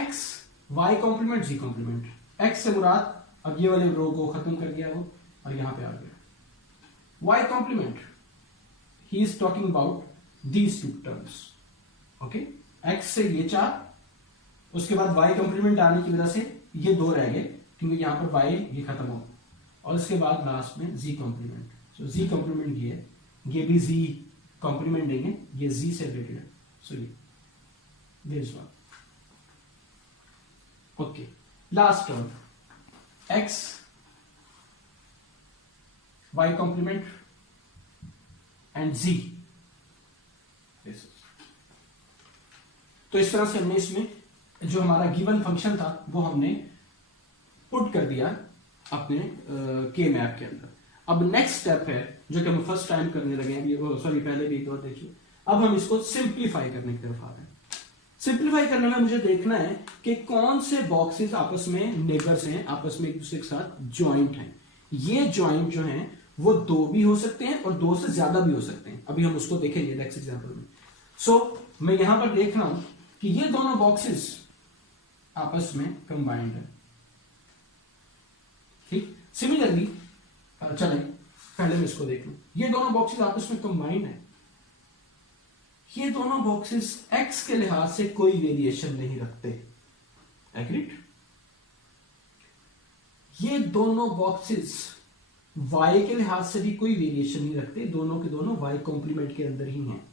x y complement z complement, x से मुराद अब ये वाले रो को खत्म कर दिया वो और यहां पे आ गया y complement, he is talking about these two terms, okay. x से ये 4, उसके बाद y कॉम्प्लीमेंट आने की वजह से ये 2 रह गए, क्योंकि यहां पर y ये खत्म हो, और उसके बाद लास्ट में z कॉम्प्लीमेंट, सो z कॉम्प्लीमेंट ये भी z कॉम्प्लीमेंट देंगे, ये z से रिलेटेड है, सो ये this one, okay. Last term x y complement and z, तो इस तरह से हमने इसमें जो हमारा गिवन फंक्शन था वो हमने पुट कर दिया अपने के मैप के अंदर। अब नेक्स्ट स्टेप है जो कि हम फर्स्ट टाइम करने लगे हैं, सॉरी पहले भी एक और देखिए, अब हम इसको सिंप्लीफाई करने की तरफ आ रहे हैं। सिंप्लीफाई करने में मुझे देखना है कि कौन से बॉक्सेस आपस में नेबर्स हैं, आपस में एक दूसरे के साथ ज्वाइंट हैं। ये ज्वाइंट जो हैं वो 2 भी हो सकते हैं और 2 से ज्यादा भी हो सकते हैं, अभी हम उसको देखेंगे नेक्स्ट एग्जांपल में। सो मैं यहां पर देख रहा हूं कि ये दोनों बॉक्सेस आपस में कंबाइंड है, ठीक। सिमिलरली चलें पहले मैं इसको देख लूं, ये दोनों बॉक्सेस आपस में कंबाइंड है, ये दोनों बॉक्सेस x के लिहाज से कोई वेरिएशन नहीं रखते, एग्रीड। ये दोनों बॉक्सेस y के लिहाज से भी कोई वेरिएशन नहीं रखते, दोनों के दोनों y कॉम्प्लीमेंट के अंदर ही हैं।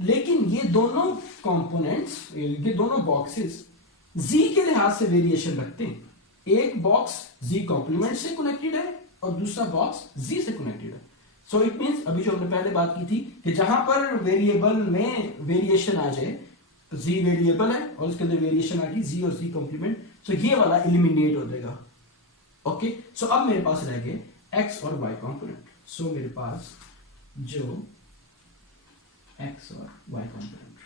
लेकिन ये दोनों कंपोनेंट्स, ये दोनों बॉक्सेस z के लिहाज से वेरिएशन रखते हैं। एक बॉक्स z कॉम्प्लीमेंट से कनेक्टेड है और दूसरा बॉक्स जी से कनेक्टेड है। सो इट मींस अभी जो हमने पहले बात की थी कि जहां पर वेरिएबल में वेरिएशन आ जाए, जी वेरिएबल है और उसके अंदर वेरिएशन आ गई जी और जी कॉम्प्लीमेंट, सो ये वाला एलिमिनेट हो जाएगा। ओके, सो अब मेरे पास रह गए एक्स और वाई कॉम्पोनेंट। सो मेरे पास जो एक्स और वाई कॉम्पोनेंट,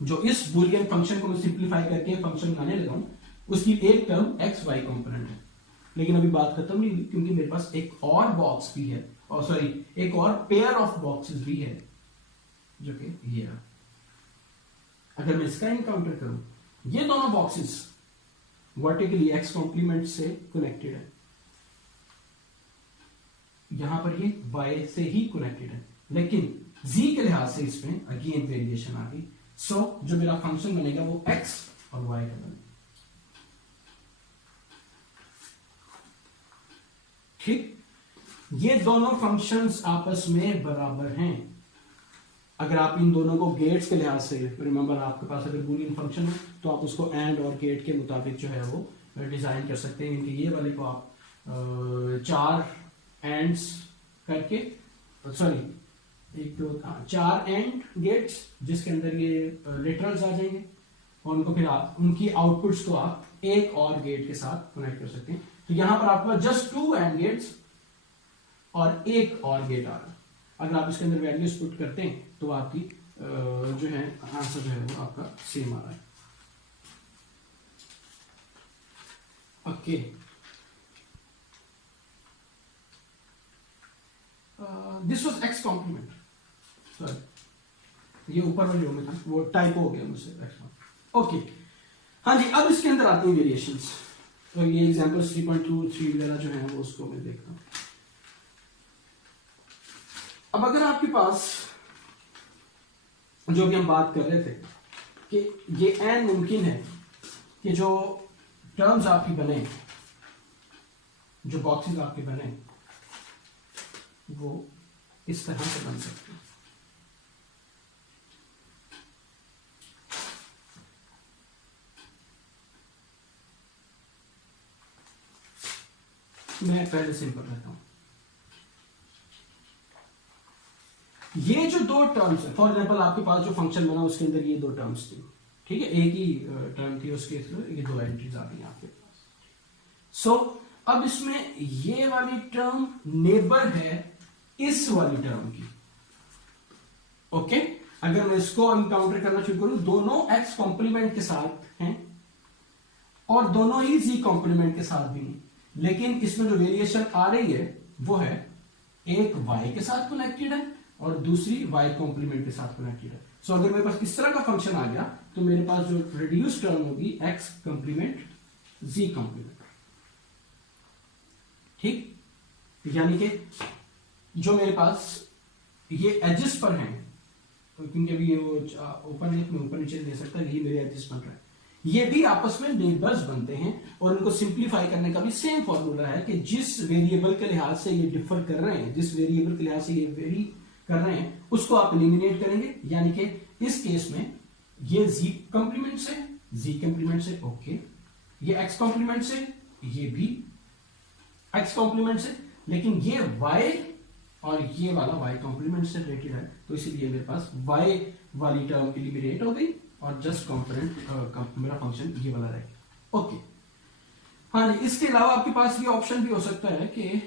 जो इस बूलियन फंक्शन को मैं सिंप्लीफाई करके फंक्शन बनाने लगा हूं, उसकी एक टर्म एक्स वाई कॉम्पोनेंट है। लेकिन अभी बात खत्म नहीं हुई, क्योंकि मेरे पास एक और बॉक्स भी है, और सॉरी एक और पेयर ऑफ बॉक्सेस भी है, जो कि ये रहा। अगर मैं इसका इनकाउंटर करूं, ये दोनों बॉक्सेस वर्टिकली एक्स कॉम्प्लीमेंट से कनेक्टेड है, यहां पर ये y से ही कनेक्टेड है, लेकिन z के लिहाज से इसमें अगेन वेरिएशन आ गई। सो जो मेरा फंक्शन बनेगा वो x और y का बनेगा। ठीक, ये दोनों फंक्शंस आपस में बराबर हैं। अगर आप इन दोनों को गेट्स के लिहाज से, रिमेंबर आपके पास अगर बूलियन फंक्शन है तो आप उसको एंड और गेट के मुताबिक जो है वो डिजाइन कर सकते हैं। इनके ये वाले को आप 4 एंड्स करके, सॉरी एक दो 4 एंड गेट्स जिसके अंदर ये लिटरल्स आ जाएंगे, और उनको फिर आप उनकी आउटपुट्स को आप एक और गेट के साथ कनेक्ट कर सकते हैं। तो यहां पर आपके पास जस्ट 2 एंड गेट्स और एक और गेट आ रहा है। अगर आप इसके अंदर वैल्यूज पुट करते हैं तो आपकी जो है आंसर जो है वो आपका सेम आ रहा है। Okay, this was x complement, sorry ये ऊपर वाले में था, वो टाइप हो गया मुझसे। ओके, हाँ जी, अब इसके अंदर आती है वेरिएशंस। तो ये एग्जांपल 3.2 वगैरह जो है वो उसको मैं देखता हूं। अब अगर आपके पास जो भी हम बात कर रहे थे कि ये एन मुमकिन है कि जो टर्म्स आपकी बने, जो बॉक्सेस आपके बने, वो इस तरह से बन सकते हैं। मैं पहले सिंपल रहता हूं। ये जो 2 टर्म्स है, फॉर एग्जांपल आपके पास जो फंक्शन बना उसके अंदर ये 2 टर्म्स थी, ठीक है, एक ही टर्म थी, उसके ये 2 एंट्रीज आ गई आपके पास। सो अब इसमें ये वाली टर्म नेबर है इस वाली टर्म की। ओके, अगर मैं इसको एनकाउंटर करना शुरू करूं, दोनों एक्स कॉम्प्लीमेंट के साथ हैं और दोनों ही जी कॉम्प्लीमेंट के साथ भी हैं, लेकिन इसमें जो वेरिएशन आ रही है वो है एक y के साथ कनेक्टेड है और दूसरी y कॉम्प्लीमेंट के साथ कनेक्टेड है। सो अगर मेरे पास इस तरह का फंक्शन आ गया तो मेरे पास जो रिड्यूस टर्म होगी x कॉम्प्लीमेंट z कॉम्प्लीमेंट। ठीक, यानी कि जो मेरे पास ये एजेस पर हैं, तो क्योंकि अभी ये वो ओपन है, मैं ऊपर नीचे ले सकता, ये मेरे एजेस बन रहा है, ये भी आपस में नेबर्स बनते हैं और इनको सिंप्लीफाई करने का भी सेम फॉर्मूला है कि जिस वेरिएबल के लिहाज से ये डिफर कर रहे हैं, जिस वेरिएबल के लिहाज से ये वेरी कर रहे हैं, उसको आप एलिमिनेट करेंगे। यानी कि इस केस में ये z कॉम्प्लीमेंट से, z कॉम्प्लीमेंट से, ओके, ये x कॉम्प्लीमेंट से, ये भी x कॉम्प्लीमेंट से, लेकिन ये y और ये वाला y कॉम्प्लीमेंट से रिलेटेड है, तो इसीलिए मेरे पास y वाली टर्म एलिमिनेट हो गई और जस्ट कॉम्पोनेंट मेरा फंक्शन ये वाला रहेगा। ओके, हाँ जी, इसके अलावा आपके पास ये ऑप्शन भी हो सकता है कि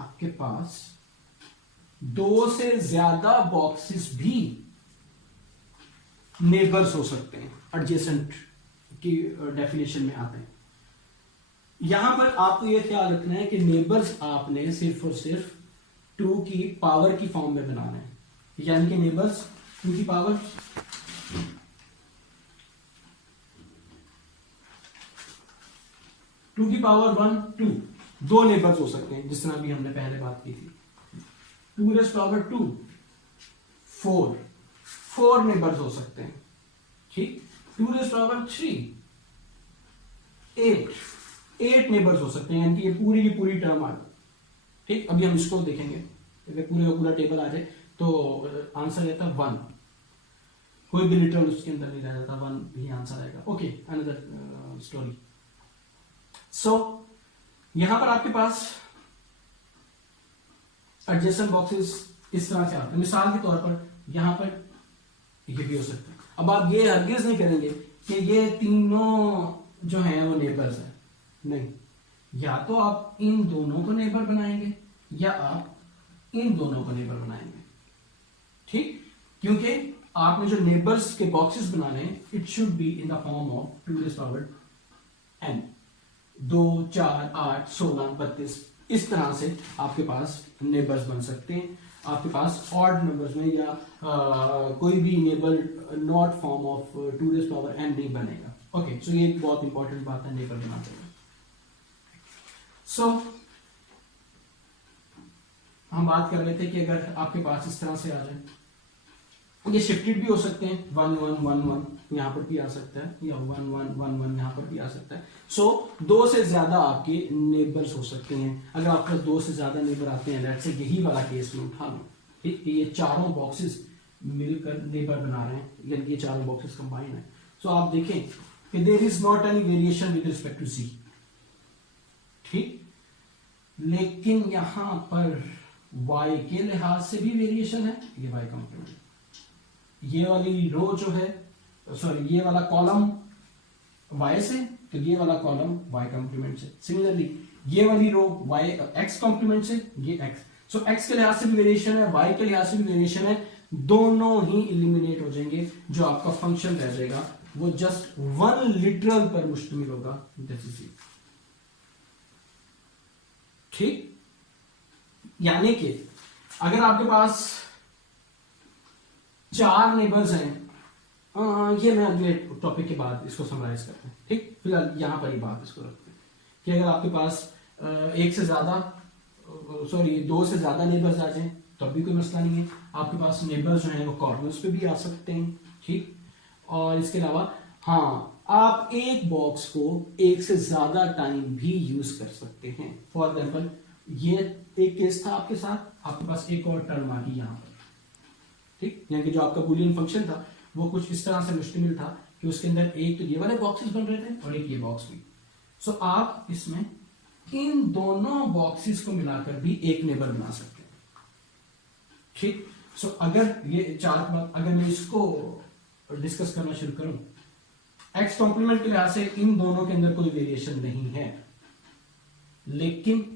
आपके पास 2 से ज्यादा बॉक्सेस भी नेबर्स हो सकते हैं, एडजेसेंट की डेफिनेशन में आते हैं। यहां पर आपको यह ख्याल रखना है कि नेबर्स आपने सिर्फ और सिर्फ 2 की पावर की फॉर्म में बनाना है, यानी कि नेबर्स 2 की पावर 2 की पावर 1 2 2 नेबर्स हो सकते हैं, जिस तरह भी हमने पहले बात की थी। 2 रेज़ पावर 2 4 नेबर्स हो सकते हैं। ठीक, 2 रेज़ पावर 3 8 नेबर्स हो सकते हैं, यानी कि ये पूरी की पूरी टर्म आ गई। ठीक, अभी हम इसको देखेंगे, अगर पूरे का पूरा टेबल आ जाए तो आंसर रहता है 1, कोई भी लिटरल उसके अंदर नहीं रह जाता, 1 ही आंसर आएगा। Okay, another story. सो यहां पर आपके पास एडजेसेंट बॉक्सेस इस तरह से आते हैं। मिसाल के तौर पर यहां पर ये भी हो सकता है। अब आप ये हरगिज नहीं करेंगे कि ये तीनों जो हैं वो नेबर्स हैं, नहीं, या तो आप इन दोनों को नेबर बनाएंगे या आप इन दोनों को नेबर बनाएंगे, ठीक, क्योंकि आपने जो नेबर्स के बॉक्सेस बनाने हैं it should be in the form of 2n, 2, 4, 8, 16, 32, इस तरह से आपके पास नेबर्स बन सकते हैं। आपके पास ऑड नंबर्स में या कोई भी neighbour not form of 2n नहीं बनेगा। ओके, सो ये एक बहुत इंपॉर्टेंट बात है नेबर बनाते हैं। सो हम बात कर रहे थे कि अगर आपके पास इस तरह से आ जाए, ये शिफ्टेड भी हो सकते हैं, 1 1 1 1 यहां पर भी आ सकता है, या 1 1 1 1 यहां पर भी आ सकता है। सो 2 से ज्यादा आपके नेबर्स हो सकते हैं। अगर आपके पास 2 से ज्यादा नेबर आते हैं, लेट्स से यही वाला केस में उठा लो, ठीक, ये चारों बॉक्सेस मिलकर नेबर बना रहे हैं, यानी कि ये चारों बॉक्सेस कंबाइन है। सो आप देखें कि there is not any variation with respect to C, ठीक, लेकिन यहां पर y के लिहाज से भी वेरिएशन है, ये y कंप्लीमेंट, ये वाली रो जो है, सॉरी ये वाला कॉलम y से, तो ये वाला कॉलम y कंप्लीमेंट से। सिमिलरली ये वाली रो y x कंप्लीमेंट से, ये x, सो x के लिहाज से भी वेरिएशन है, y के लिहाज से भी वेरिएशन है, दोनों ही इलिमिनेट हो जाएंगे। जो आपका फंक्शन रह जाएगा वो जस्ट 1 लिटरल पर मुश्तमिल होगा, दिस इज इट, ठीक। यानी कि अगर आपके पास 4 नेबर्स हैं, ये मैं अगले टॉपिक के बाद इसको समराइज करते हैं, ठीक, फिलहाल यहां पर ही बात इसको रखते हैं कि अगर आपके पास एक से ज्यादा, सॉरी 2 से ज्यादा नेबर्स आ जाएं तब भी कोई मसला नहीं है। आपके पास नेबर्स जो हैं वो कॉर्नर्स पे भी आ सकते हैं, ठीक। और इसके अलावा हाँ, आप एक बॉक्स को एक से ज्यादा टाइम भी यूज कर सकते हैं। फॉर एग्जाम्पल ये एक केस था आपके साथ, आपके पास एक और टर्म आ गई यहां पर, ठीक, यानी कि जो आपका बूलियन फंक्शन था वो कुछ इस तरह से मुश्तमिल था कि उसके अंदर एक तो ये वाले बॉक्सेस बन रहे थे और एक ये बॉक्स भी। सो आप इसमें इन दोनों बॉक्सेस को मिलाकर भी एक नेबर बना सकते हैं, ठीक। सो अगर ये अगर मैं इसको डिस्कस करना शुरू करूं, एक्स कॉम्प्लीमेंट के लिहाज से इन दोनों के अंदर कोई वेरिएशन नहीं है, लेकिन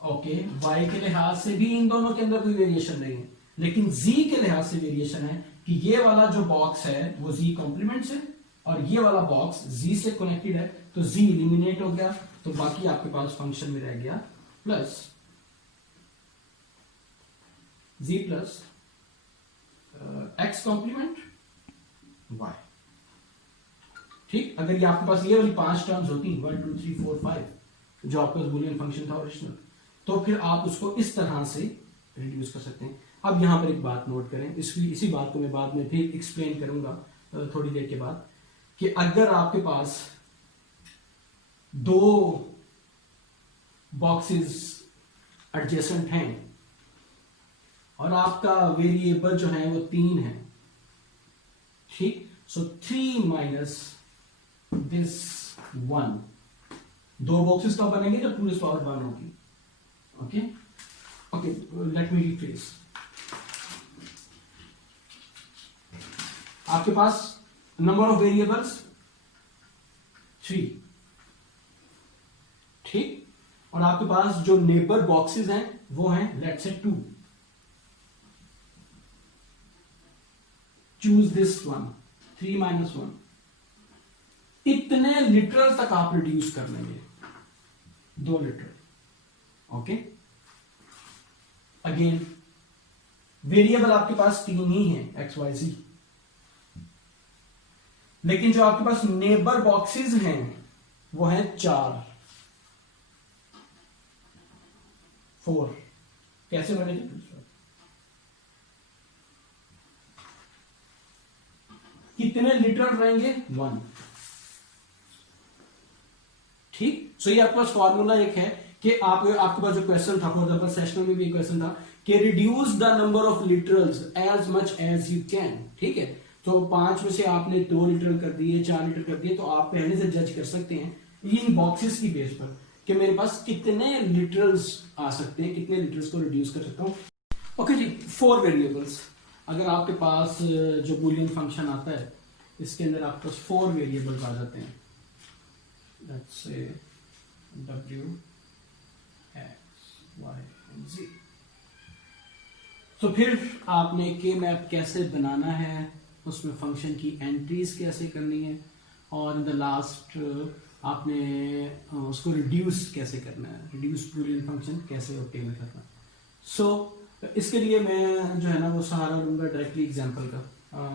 ओके y के लिहाज से भी इन दोनों के अंदर कोई वेरिएशन नहीं है, लेकिन z के लिहाज से वेरिएशन है कि ये वाला जो बॉक्स है वो z कॉम्प्लीमेंट से और ये वाला बॉक्स z से कनेक्टेड है, तो z एलिमिनेट हो गया, तो बाकी आपके पास फंक्शन में रह गया plus z plus x complement y, ठीक। अगर ये आपके पास ये वाली 5 टर्म्स होती 1 2 3 4 5 जो आपका बूलियन फंक्शन था ओरिजिनल, तो फिर आप उसको इस तरह से रिड्यूस कर सकते हैं। अब यहां पर एक बात नोट करें, इसी बात को मैं बाद में फिर एक्सप्लेन करूंगा थोड़ी देर के बाद, कि अगर आपके पास 2 बॉक्सेस एडजेसेंट हैं और आपका वेरिएबल जो है वो 3 है, ठीक, सो 3 माइनस दिस 1, 2 बॉक्सेस कब बनेंगे जब 2 पावर 1 होगी, okay okay, let me replace. आपके पास नंबर ऑफ वेरिएबल्स 3, ठीक, और आपके पास जो नेबर बॉक्सेस हैं वो हैं let's say 2, choose this one, 3 minus 1, इतने लिटरल तक आप रिड्यूस कर लेंगे, 2 लिटरल, ओके। अगेन वेरिएबल आपके पास 3 ही है, एक्स वाई जी, लेकिन जो आपके पास नेबर बॉक्सेस हैं वो है 4 4, कैसे बनेगा, कितने लिटरल रहेंगे 1, ठीक। सो ये आपके पास फॉर्मूला एक है कि आपके पास जो क्वेश्चन था, फॉर एग्जांपल सेशनल में भी क्वेश्चन था कि reduce the number of literals as much as you can, ठीक है। तो 5 में से आपने 2 लीटर कर दिए, 4 लीटर कर दिए, तो आप पहले से जज कर सकते हैं इन बॉक्सेस की बेस पर कि मेरे पास कितने लीटर्स आ सकते हैं, कितने लीटर्स को रिड्यूस कर सकता हूँ। ओके जी, 4 वेरिएबल्स। अगर आपके पास जो बूलियन फंक्शन आता है इसके अंदर आपके पास 4 वेरिएबल्स आ जाते हैं, let's say w x y and z। तो फिर आपने के मैप कैसे बनाना है, उसमें फंक्शन की एंट्रीज कैसे करनी है, और इन द लास्ट आपने उसको रिड्यूस कैसे करना है, रिड्यूस बूलियन फंक्शन कैसे ऑब्टेन करना है। सो इसके लिए मैं जो है ना वो सहारा लूंगा डायरेक्टली एग्जांपल का।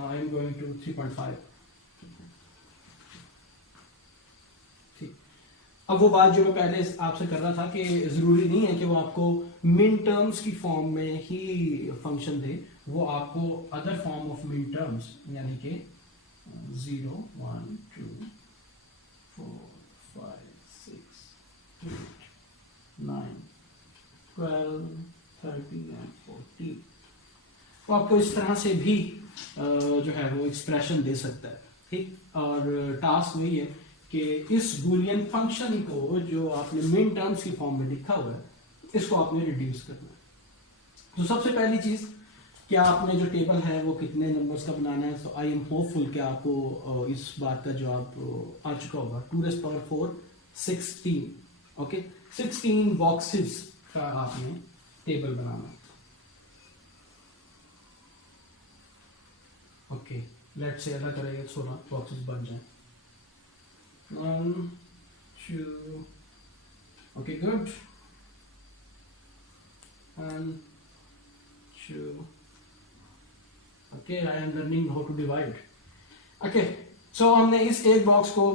I am going to 3.5। ठीक, अब वो बात जो मैं पहले आपसे कर रहा था कि जरूरी नहीं है कि वो आपको मिन टर्म्स की फॉर्म में ही फंक्शन दे, वो आपको अदर फॉर्म ऑफ मिन टर्म्स यानी कि 0 1 2 4 5 6 8 9 12 13 and 14, तो आपको इस तरह से भी जो है वो एक्सप्रेशन दे सकता है। ठीक, और टास्क वही है कि इस बूलियन फंक्शन को जो आपने मिन टर्म्स की फॉर्म में लिखा हुआ है इसको आपने रिड्यूस करना है। तो सबसे पहली चीज, क्या आपने जो टेबल है वो कितने नंबर्स का बनाना है। सो आई एम होपफुल कि आपको इस बात का जवाब आ चुका होगा। 2⁴ 16। ओके, 16 बॉक्सेस का आपने table banana. Okay, let's say अल्लाह करेगा 16 बॉक्सेस बन जाए। 1 2, okay good, 1 2, okay, I am learning how to divide. Okay, so हमने इस एक बॉक्स को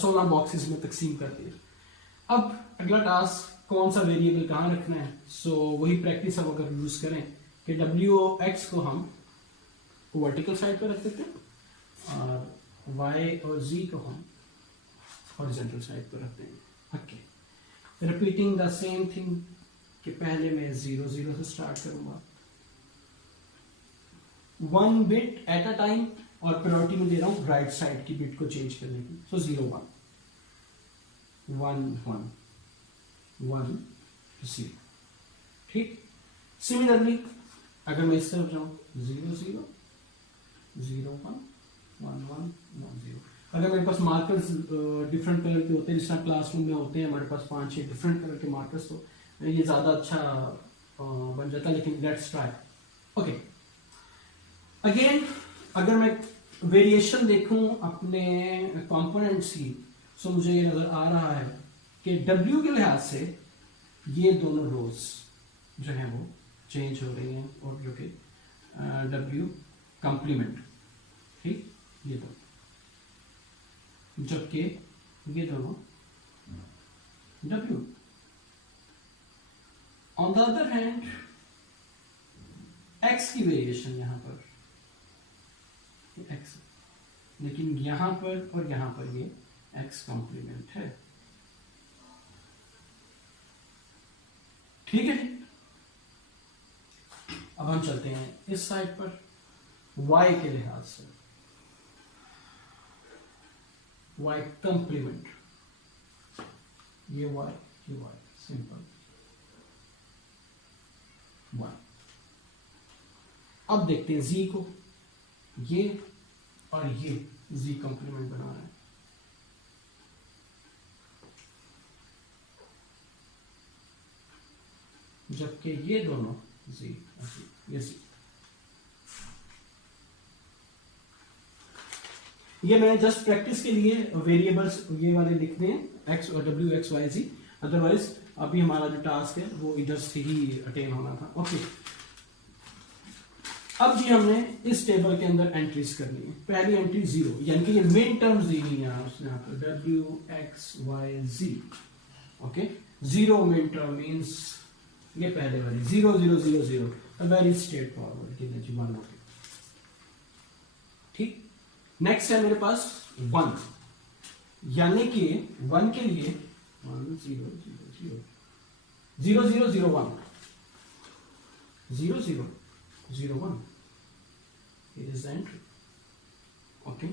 16 बॉक्सेस में तकसीम कर दिया। अब अगला टास्क, कौन सा वेरिएबल कहाँ रखना है। सो वही प्रैक्टिस अब अगर यूज करें कि w(x) को हम वर्टिकल साइड पर रख देते हैं और y और z को हम हॉरिजॉन्टल साइड पर रखते हैं। Okay, repeating the same thing कि पहले मैं 0 0 से स्टार्ट करूंगा, 1 बिट एट अ टाइम, और प्रायोरिटी में दे रहा हूं राइट साइड की बिट को चेंज करने की। सो 0 1 1 1 1 0। ठीक, सिमिलरली अगर मैं इस तरफ जाऊं 0 0 0 1 1 1 1 0। अगर मेरे पास मार्कर्स डिफरेंट कलर के होते हैं, जिस तरह क्लासरूम में होते हैं हमारे पास 5-6 डिफरेंट कलर के मार्कर्स, तो ये ज्यादा अच्छा बन जाता है, लेकिन लेट्स ट्राई। ओके, अगेन अगर मैं वेरिएशन देखूं अपने कंपोनेंट्स की, सो मुझे ये नजर आ रहा है कि W के लिहाज से ये दोनों रोज जो है वो चेंज हो रही हैं, और जो कि W कंप्लीमेंट, ठीक, ये दोनों, जबकि ये दोनों W। On the other hand X की वेरिएशन यहां पर X, लेकिन यहां पर और यहां पर ये X कंप्लीमेंट है। ठीक है, अब हम चलते हैं इस साइड पर y के लिहाज से, y कंप्लीमेंट, ये y सिंपल y। अब देखते हैं z को, ये और ये z कंप्लीमेंट बना रहे हैं। जबकि ये दोनों z, ये z। ये मैं जस्ट प्रैक्टिस के लिए वेरिएबल्स ये वाले लिख दें, x और w x y z, otherwise अभी हमारा जो टास्क है वो इधर से ही अटेन होना था। ओके, अब जी हमने इस टेबल के अंदर एंट्रीज करनी है। पहली एंट्री 0, यानी कि ये मेन टर्म्स दी गई है उसने यहाँ पर w x y z। Okay, 0 main term means ये पहले वाली 0 0 0 0, वेरी स्ट्रेट फॉरवर्ड की जी 1 हो गई। ठीक, नेक्स्ट है मेरे पास 1, यानी कि 1 के लिए 1 0 0 0 0 0 0 1 0 0 0 1, it is the entry। Okay,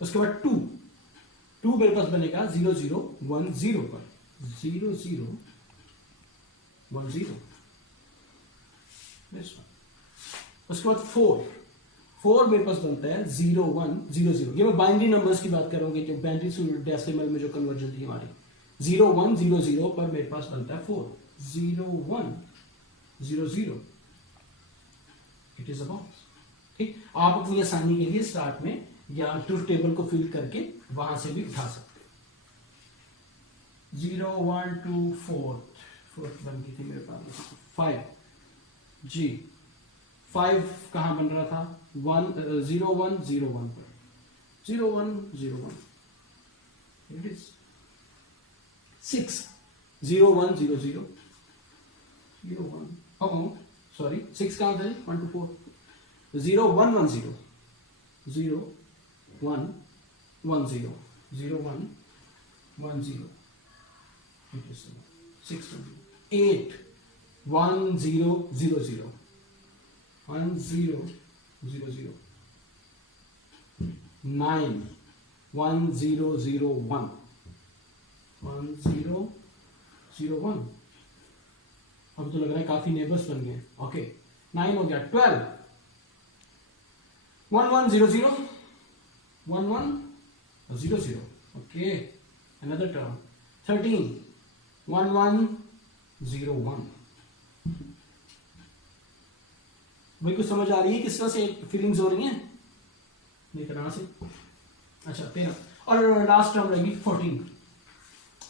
उसके बाद 2 मेरे पास बनेगा 0 0 1 0 पर, 0 0 1 0। उसके बाद 4 मेरे पास बनता है 0 1 0 0। ये मैं बाइनरी नंबर्स की बात करूंगी, जो बाइनरी टू डेसिमल में जो कन्वर्जन थी हमारी, 0 1 0 0 पर मेरे पास बनता है 4, 0 1 0 0। It is a box. ठीक, आप अपनी आसानी के लिए स्टार्ट में या ट्रूथ टेबल को फिल करके वहां से भी उठा सकते हैं। 0 1 2 4 बन गई थी मेरे पास, 5 जी, 5 कहां बन रहा था, 0 1 0 1 पर, 0 1 0 1। इट इज 6 0 1 0 0 0 1, सॉरी 6 कहां था, 1 2 4, 0 1 1 0 0 1 1 0 0 1 1 0। it is 6 8 1 0 0 0 1 0 0 0 9 1 0 0 1 1 0 0 1। अब तो लग रहा है काफी नेबर्स बन गए। ओके, 9 हो गया। 12 1 1 0 0 1 1 0 0। Okay, another term। 13 1 1 0 1। भाई कुछ समझ आ रही है किस तरह से फीलिंग्स हो रही हैं? नहीं तरह से। अच्छा 13 और लास्ट टर्म रहेगी 14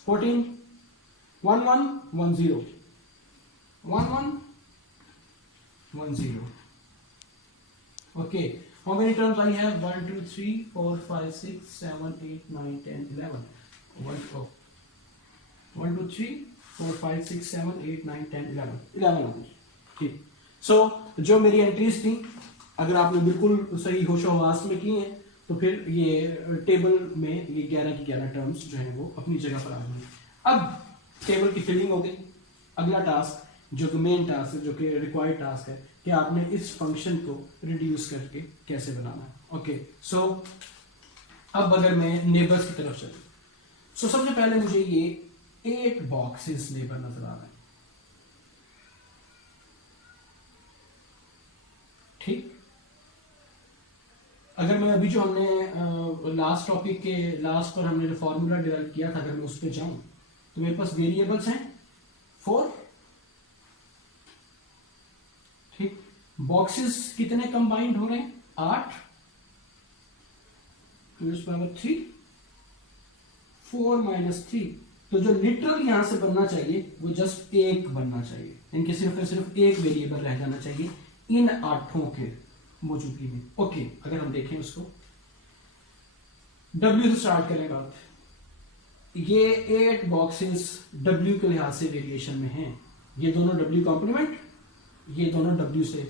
1 1 1 0 1 1 1 0। Okay, how many terms I have? 1 2 3 4 5 6 7 8 9 10 11 1 2 3 4 5 6 7 8 9 10 11। ठीक, सो जो मेरी एंट्रीज थी, अगर आपने बिल्कुल सही होशो-हवास में की हैं तो फिर ये टेबल में ये 11 की 11 टर्म्स जो हैं वो अपनी जगह पर आ गई। अब टेबल की फिलिंग हो गई। अगला टास्क जो कि मेन टास्क है, जो कि रिक्वायर्ड टास्क है, कि आपने इस फंक्शन को रिड्यूस करके कैसे बनाना है। ओके, सो अब अगर मैं नेबर्स की तरफ चलूं, सो सबसे पहले मुझे ये 8 बॉक्सेस नेबर नजर आ रहे हैं। ठीक, अगर मैं अभी जो हमने लास्ट टॉपिक के लास्ट पर हमने जो फॉर्मूला डिराइव किया था, अगर मैं उस पर जाऊं तो मेरे पास वेरिएबल्स हैं 4। ठीक, बॉक्सेस कितने कंबाइंड हो रहे हैं, 8 3 4 -3। तो जो लिटरल यहां से बनना चाहिए वो जस्ट 1 बनना चाहिए, इनके सिर्फ एक वेरिएबल रह जाना चाहिए इन 8 के मौजूदगी में। ओके, अगर हम देखें उसको W से स्टार्ट करें बात, ये 8 बॉक्सेस W के लिहाज से वेरिएशन में हैं। ये दोनों W कॉम्प्लीमेंट, ये दोनों W से,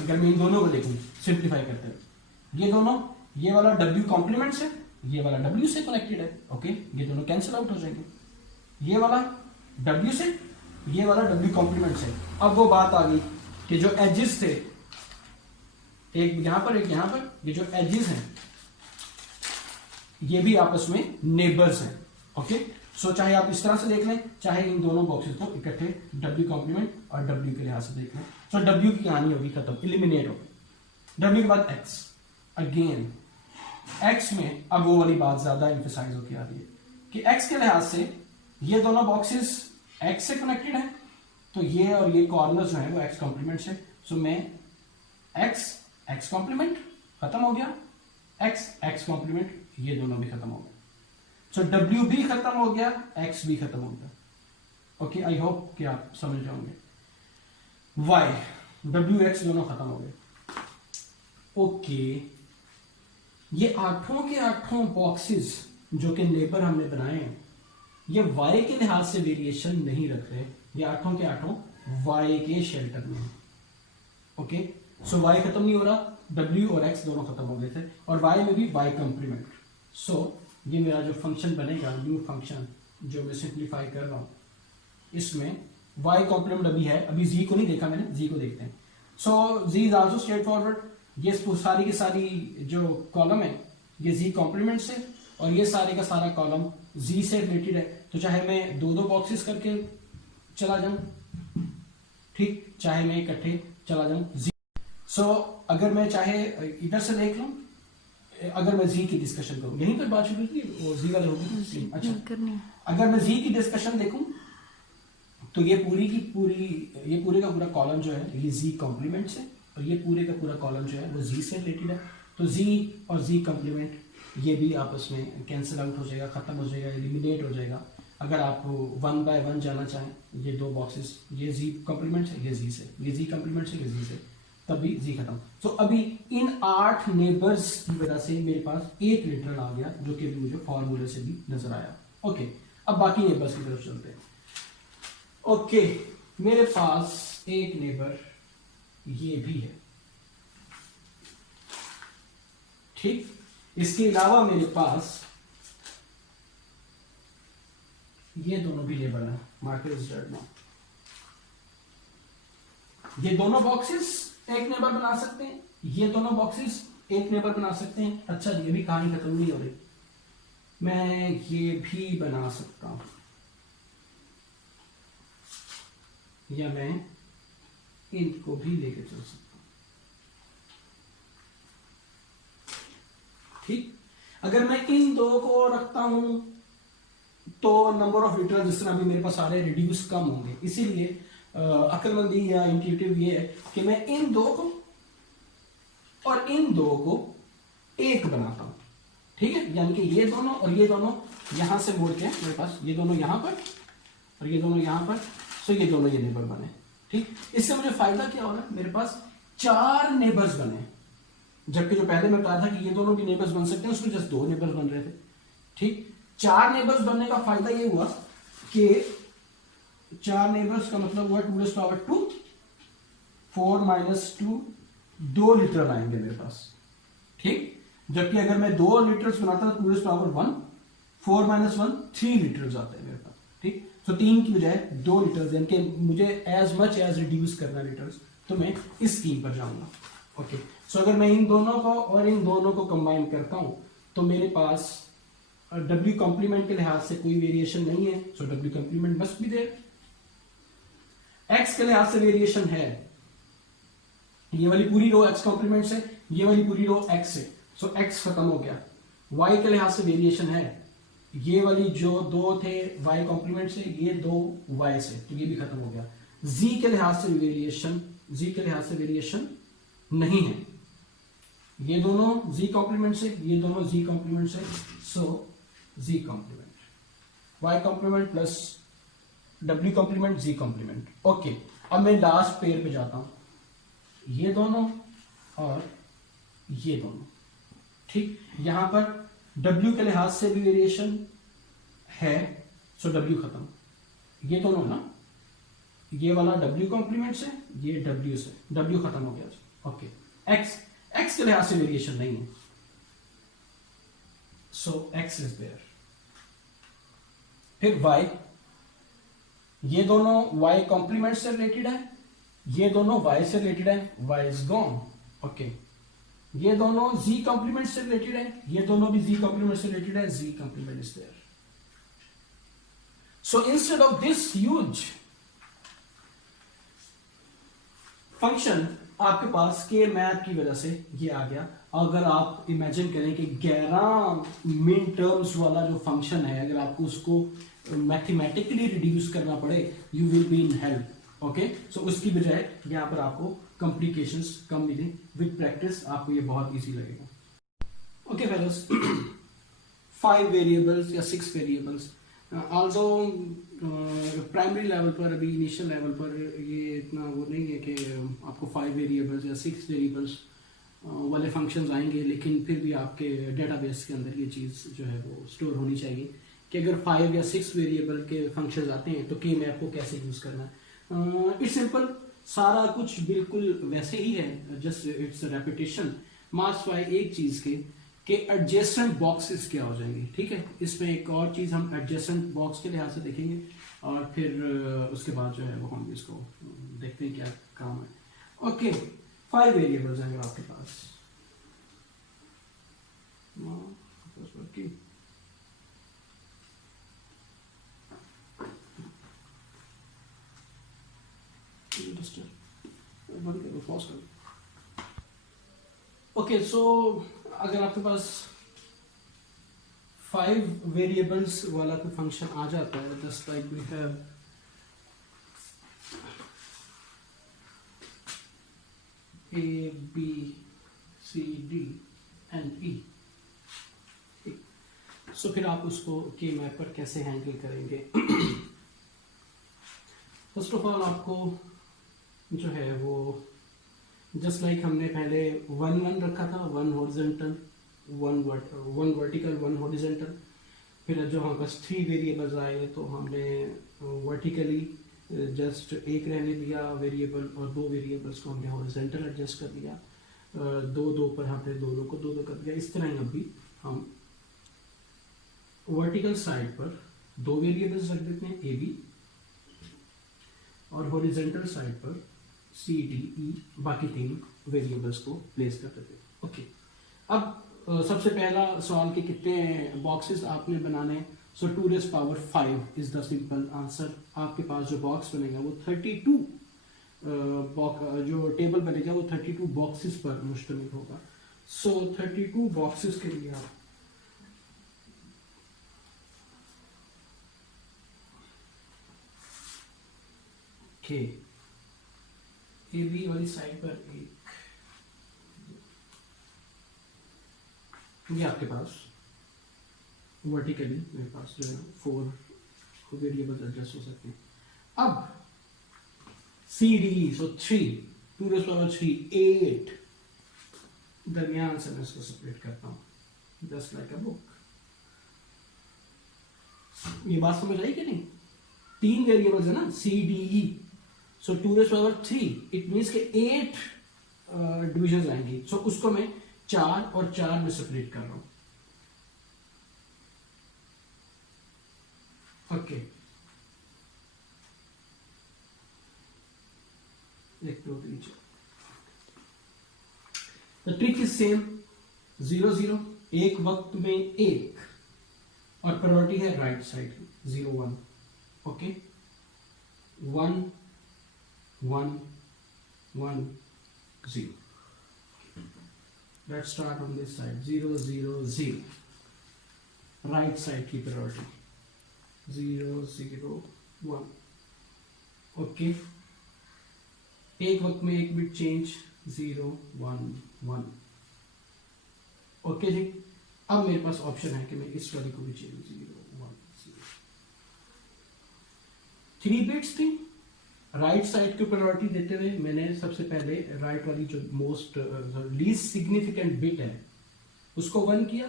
अगर मैं इन दोनों को देखूं सिंप्लीफाई करते हैं, ये दोनों, ये वाला W कॉम्प्लीमेंट से, ये वाला W से कनेक्टेड है। ओके, ये दोनों कैंसिल आउट हो जाएंगे। ये वाला W से, ये वाला W कॉम्प्लीमेंट से। अब वो बात आ गई कि जो एजेस थे, एक यहां पर एक यहां पर, ये जो एजेस हैं ये भी आपस में नेबर्स हैं। ओके, सो चाहे आप इस तरह से देख लें, चाहे इन दोनों बॉक्सेस को इकट्ठे W कॉम्प्लीमेंट और W के लिहाज से देख लें। सो W की कहानी होगी खत्म, एलिमिनेट होगी। W के बाद X, अगेन X में अब वो वाली बात ज्यादा एम्फसाइज होती आ रही है कि X के लिहाज से ये दोनों बॉक्सेस X से कनेक्टेड हैं, तो ये और ये कॉर्नर्स जो है वो X कॉम्प्लीमेंट से। सो मैं X कॉम्प्लीमेंट खत्म हो गया, X कॉम्प्लीमेंट, ये दोनों भी खत्म हो गए। सो W भी खत्म हो गया, X भी खत्म हो गया। ओके, आई होप कि आप समझ जाओगे। Y, W X दोनों खत्म हो गए। ओके, ये 8 के 8 बॉक्सेस जो कि नेबर हमने बनाए हैं, ये Y के लिहाज से वेरिएशन नहीं रख रहे, ये 8 के 8 Y के शेल्टर में। ओके, सो Y खत्म नहीं हो रहा, W और X दोनों खत्म हो गए थे, और Y में भी Y कॉम्प्लीमेंट। सो ये मेरा जो फंक्शन बनेगा, न्यू फंक्शन जो मैं सिंप्लीफाई कर रहा हूं, इसमें Y कॉम्प्लीमेंट अभी है, अभी Z को नहीं देखा मैंने, Z को देखते हैं। सो Z is also straight forward. ये सारी की सारी जो कॉलम है ये जी कॉम्प्लीमेंट से, और ये सारे का सारा कॉलम जी से रिलेटेड है। तो चाहे मैं दो दो बॉक्सेस करके चला जाऊं, ठीक, चाहे मैं इकट्ठे चला जाऊं जी। सो अगर मैं चाहे इधर से देख लूं, अगर मैं जी की डिस्कशन करूं, यहीं पर बात शुरू की वो जी वाले होगी। अच्छा, अगर मैं जी की डिस्कशन देखूं तो ये पूरी की पूरी, ये पूरे का पूरा कॉलम जो है ये जी कॉम्प्लीमेंट से, और ये पूरे का पूरा कॉलम जो है वो जी से रिलेटेड है। तो जी और जी कॉम्प्लीमेंट ये भी आपस में कैंसिल आउट हो जाएगा, खत्म हो जाएगा, एलिमिनेट हो जाएगा। अगर आप 1 बाय 1 जाना चाहें, ये दो बॉक्सेस, ये जी कॉम्प्लीमेंट से, ये जी से, ये जी कॉम्प्लीमेंट से, ये जी से, तब भी जी खत्म। तो अभी इन 8 नेबर्स की वजह से मेरे पास एक लिटरल आ गया, जो कि मुझे फॉर्मूले से भी नजर आया। ओके, अब बाकी नेबर्स की तरफ चलते हैं। ओके, मेरे पास एक नेबर ये भी है, ठीक। इसके अलावा मेरे पास ये दोनों भी नेबर है, मार्कर्स रेड नाउ। ये दोनों बॉक्सेस एक नेबर बना सकते हैं, ये दोनों बॉक्सेस एक नेबर बना सकते हैं। अच्छा, ये भी कहानी खत्म नहीं हो रही, मैं ये भी बना सकता हूं, या मैं इनको भी लेके चल सकता हूं, ठीक। अगर मैं इन दो को रखता हूं तो नंबर ऑफ लिटरल जिस तरह भी मेरे पास सारे रिड्यूस कम होंगे, इसीलिए अक्लमंदी या इंट्यूटिव ये है कि मैं इन दो को और इन दो को एक बनाता हूं, ठीक है। यानी कि ये दोनों और ये दोनों यहां से मोड़ के मेरे पास ये दोनों यहां पर और ये दोनों यहां पर, सो ये दोनों ये नेबर बने, ठीक। इससे मुझे फायदा क्या हो रहा है, मेरे पास 4 नेबर्स बने, जबकि जो पहले मैं बता रहा था कि ये दोनों भी नेबर्स बन सकते हैं, उसमें जस्ट 2 नेबर्स बन रहे थे, ठीक। 4 नेबर्स बनने का फायदा ये हुआ कि 4 नेबर्स का मतलब हुआ 2 4 -2 2 लिटरल आएंगे मेरे पास, ठीक। जबकि अगर मैं 2 लिटरल्स बनाता हूं 2 4 -1 3 लिटरल्स आते हैं मेरे पास, ठीक। तो 3 की बजाय 2 लिटर्स, यानी कि मुझे एज मच एज रिड्यूस करना लिटर्स, तो मैं इस स्कीम पर जाऊंगा। ओके, सो अगर मैं इन दोनों को और इन दोनों को कंबाइन करता हूं तो मेरे पास W कॉम्प्लीमेंट के लिहाज से कोई वेरिएशन नहीं है, so W complement must be there. X के लिहाज से वेरिएशन है, ये वाली पूरी रो X कॉम्प्लीमेंट से, ये वाली पूरी रो X से, सो X खत्म हो गया। Y के लिहाज से वेरिएशन है, ये वाली जो 2 थे Y कॉम्प्लीमेंट से, ये 2 Y से, तो ये भी खत्म हो गया। Z के लिहाज से वेरिएशन, Z के लिहाज से वेरिएशन नहीं है, ये दोनों Z कॉम्प्लीमेंट से, ये दोनों Z कॉम्प्लीमेंट से, so Z complement, Y complement plus W complement, Z complement. Okay, अब मैं लास्ट पेयर पे जाता हूं, ये दोनों और ये दोनों, ठीक। यहां पर W के लिहाज से भी वेरिएशन है, सो W खत्म, ये दोनों ना, ये वाला W कॉम्प्लीमेंट से, ये W से, W खत्म हो गया। ओके, X के लिहाज से वेरिएशन नहीं है, सो X इज देयर। फिर Y, ये दोनों Y कॉम्प्लीमेंट से रिलेटेड है, ये दोनों Y से रिलेटेड है, Y इज गॉन। ओके, ये दोनों Z कॉम्प्लीमेंट से रिलेटेड है, ये दोनों भी Z कॉम्प्लीमेंट से रिलेटेड है, Z complement is there. So instead of this huge function आपके पास के मैथ की वजह से ये आ गया। अगर आप इमेजिन करें कि 11 मिन टर्म्स वाला जो फंक्शन है, अगर आपको उसको मैथमेटिकली रिड्यूस करना पड़े, you will be in help. Okay, so उसकी बजाय यहां पर आपको कॉम्प्लिकेशंस कम मिले, विद प्रैक्टिस आपको ये बहुत इजी लगेगा। ओके फेलोस, 5 वेरिएबल्स या 6 वेरिएबल्स, ऑल्सो प्राइमरी लेवल पर, अभी इनिशियल लेवल पर ये इतना वो नहीं है कि आपको 5 वेरिएबल्स या 6 वेरिएबल्स वाले फंक्शंस आएंगे, लेकिन फिर भी आपके डेटाबेस के अंदर ये चीज़ जो है वो स्टोर होनी चाहिए कि अगर 5 या 6 वेरिएबल के फंक्शंस आते हैं तो के मैप को कैसे यूज़ करना है। इट्स सिंपल, सारा कुछ बिल्कुल वैसे ही है, just it's repetition. Marks bye एक चीज़ के एडजेसेंट बॉक्सेस क्या हो जाएंगे, ठीक है। इसमें एक और चीज़ हम एडजेसेंट बॉक्स के लिहाज से देखेंगे, और फिर उसके बाद जो है वो हम इसको देखते हैं क्या काम है। ओके, 5 वेरिएबल्स हैं अगर आपके पास, को क्लोज कर दो। ओके, सो अगर आपके पास 5 वेरिएबल्स वाला कोई फंक्शन आ जाता है, just like we have A, B, C, D and E, so फिर आप उसको के मैप पर कैसे हैंडल करेंगे? फर्स्ट ऑफ ऑल आपको जो है वो जस्ट लाइक हमने पहले 1 रखा था, 1 हॉरिजॉन्टल, 1 वर्टिकल, 1 हॉरिजॉन्टल। फिर जो हमारे पास 3 वेरिएबल्स आए तो हमने वर्टिकली जस्ट एक रहने दिया वेरिएबल और 2 वेरिएबल्स को हमने हॉरिजॉन्टल एडजस्ट कर दिया। 2 पर हमने दोनों को 2 कर दिया। इस तरह ही अभी हम वर्टिकल साइड पर 2 वेरिएबल्स रख देते हैं, ए बी, और हॉरिजॉन्टल साइड पर सी डी ई, बाकी 3 वेरिएबल्स को प्लेस कर देते हैं। ओके, अब सबसे पहला सवाल के कितने बॉक्सेस आपने बनाने हैं? सो 2⁵ इज द सिंपल आंसर। आपके पास जो बॉक्स बनेगा वो 32 जो टेबल बनेगा वो 32 बॉक्सेस पर मुश्तमिल होगा। सो 32 बॉक्सेस के लिए आप ए बी वाली साइड पर एक, ये आपके पास वर्टिकली मेरे पास जो है 4 वेरिएबल्स एडजस्ट हो सकते हैं। अब सी डी, सो 2⁵, 8, दरमियान से मैं इसको सेपरेट करता हूं जस्ट लाइक अ बुक। ये बात समझ आई कि नहीं? 3 वेरिएबल्स है ना, C D E, so 2⁵, it means के 8 डिविजन आएंगी। सो उसको मैं 4 और 4 में सेपरेट कर रहा हूं। Okay, the trick is same, 0 0, एक वक्त में 1, और प्रायोरिटी है right side 0 1। Okay, 1 1 1 0। Let's start on this side, 0 0 0, right side की priority 0 0 1। ओके, एक वक्त में एक बिट चेंज 0 1 1। ओके जी, अब मेरे पास ऑप्शन है कि मैं इस वाली को भी चेंज 0 1 0। 3 बिट्स थी, राइट साइड को प्रायोरिटी देते हुए मैंने सबसे पहले राइट वाली जो मोस्ट लीस्ट सिग्निफिकेंट बिट है उसको 1 किया।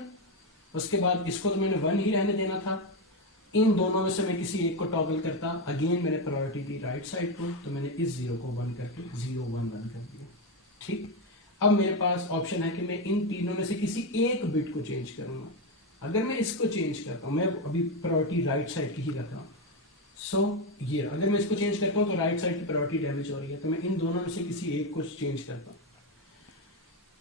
उसके बाद इसको तो मैंने 1 ही रहने देना था। इन दोनों में से मैं किसी एक को टॉगल करता, अगेन मैंने प्रायोरिटी दी राइट साइड को, तो मैंने इस 0 को 1 करके 0 1 1 कर दिया। ठीक, अब मेरे पास ऑप्शन है कि मैं इन तीनों में से किसी एक बिट को चेंज करूंगा। अगर मैं इसको चेंज करता हूं, मैं अभी प्रायोरिटी राइट साइड की ही रख रहा हूं। सो ये अगर मैं इसको चेंज करता हूं तो राइट साइड की प्रायोरिटी डैमेज हो रही है, तो मैं इन दोनों में से किसी एक को चेंज करता हूं।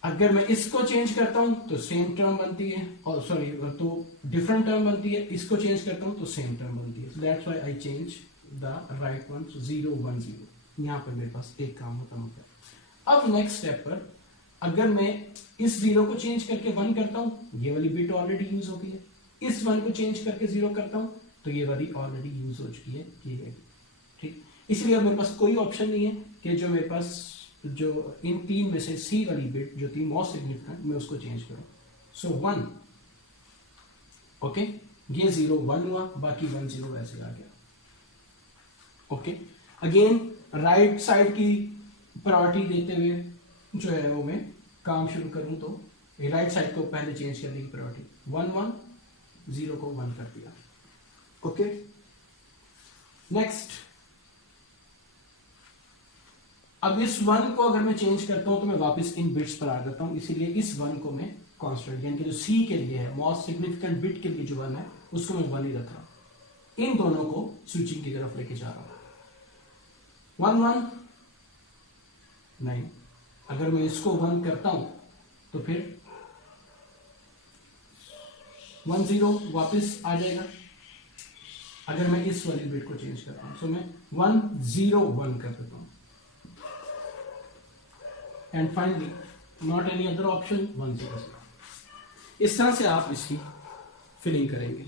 अगर मैं इसको चेंज करता हूं तो सेम टर्म बनती है, और सॉरी तो डिफरेंट टर्म बनती है। इसको चेंज करता हूं तो सेम टर्म बनती है। That's why I change the right one, 0 1 0। यहां पर मेरे पास एक काम खत्म होता है। अब नेक्स्ट स्टेप पर अगर मैं इस 0 को चेंज करके 1 करता हूं, ये वाली बिट ऑलरेडी यूज हो गई है। इस 1 को चेंज करके 0 करता हूं तो ये वाली ऑलरेडी यूज हो चुकी है, ये है। ठीक, इसलिए अब मेरे पास कोई ऑप्शन नहीं है कि जो मेरे पास जो इन 3 में से सी वाली बिट जो थी मोस्ट सिग्निफिकेंट, मैं उसको चेंज करूं। सो 1, ओके, ये 0 1 हुआ, बाकी 1 0 ऐसे आ गया। ओके, अगेन राइट साइड की प्रायोरिटी देते हुए जो है वो मैं काम शुरू करूं तो राइट साइड को पहले चेंज करने की प्रायोरिटी 1 1, 0 को 1 कर दिया। ओके, नेक्स्ट, अब इस 1 को अगर मैं चेंज करता हूं तो मैं वापस इन बिट्स पर आ जाता हूं, इसीलिए इस 1 को मैं कांस्टेंट यानी कि जो सी के लिए है, मोस्ट सिग्निफिकेंट बिट के लिए जो 1 है उसको मैं 1 ही रख रहा हूं। इन दोनों को स्विचिंग की तरफ लेके जा रहा हूं। 1 1 नहीं, अगर मैं इसको 1 करता हूं तो फिर 1 0 वापस आ जाएगा। अगर मैं इस वाली बिट को चेंज करता हूं तो मैं 1 0 1 कर देता हूं। And finally not any other option 100। इस तरह से आप इसकी फिलिंग करेंगे।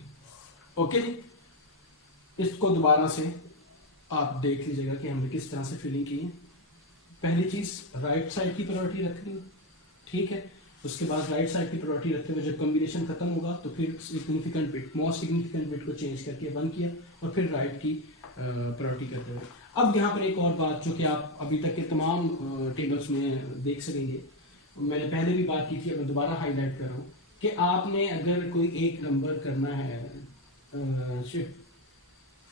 ओके जी, इसको दोबारा से आप देख लीजिएगा कि हमने किस तरह से फिलिंग की है। पहली चीज राइट साइड की प्रायोरिटी रखनी, ठीक है। उसके बाद राइट साइड की प्रायोरिटी रखते हुए जब कॉम्बिनेशन खत्म होगा तो फिर significant bit, most significant bit को चेंज करके 1 किया और फिर राइट की प्रायोरिटी करते हुए। अब यहाँ पर एक और बात जो कि आप अभी तक के तमाम टेबल्स में देख सकेंगे, मैंने पहले भी बात की थी, अब दोबारा हाईलाइट कर रहा हूँ कि आपने अगर कोई एक नंबर करना है,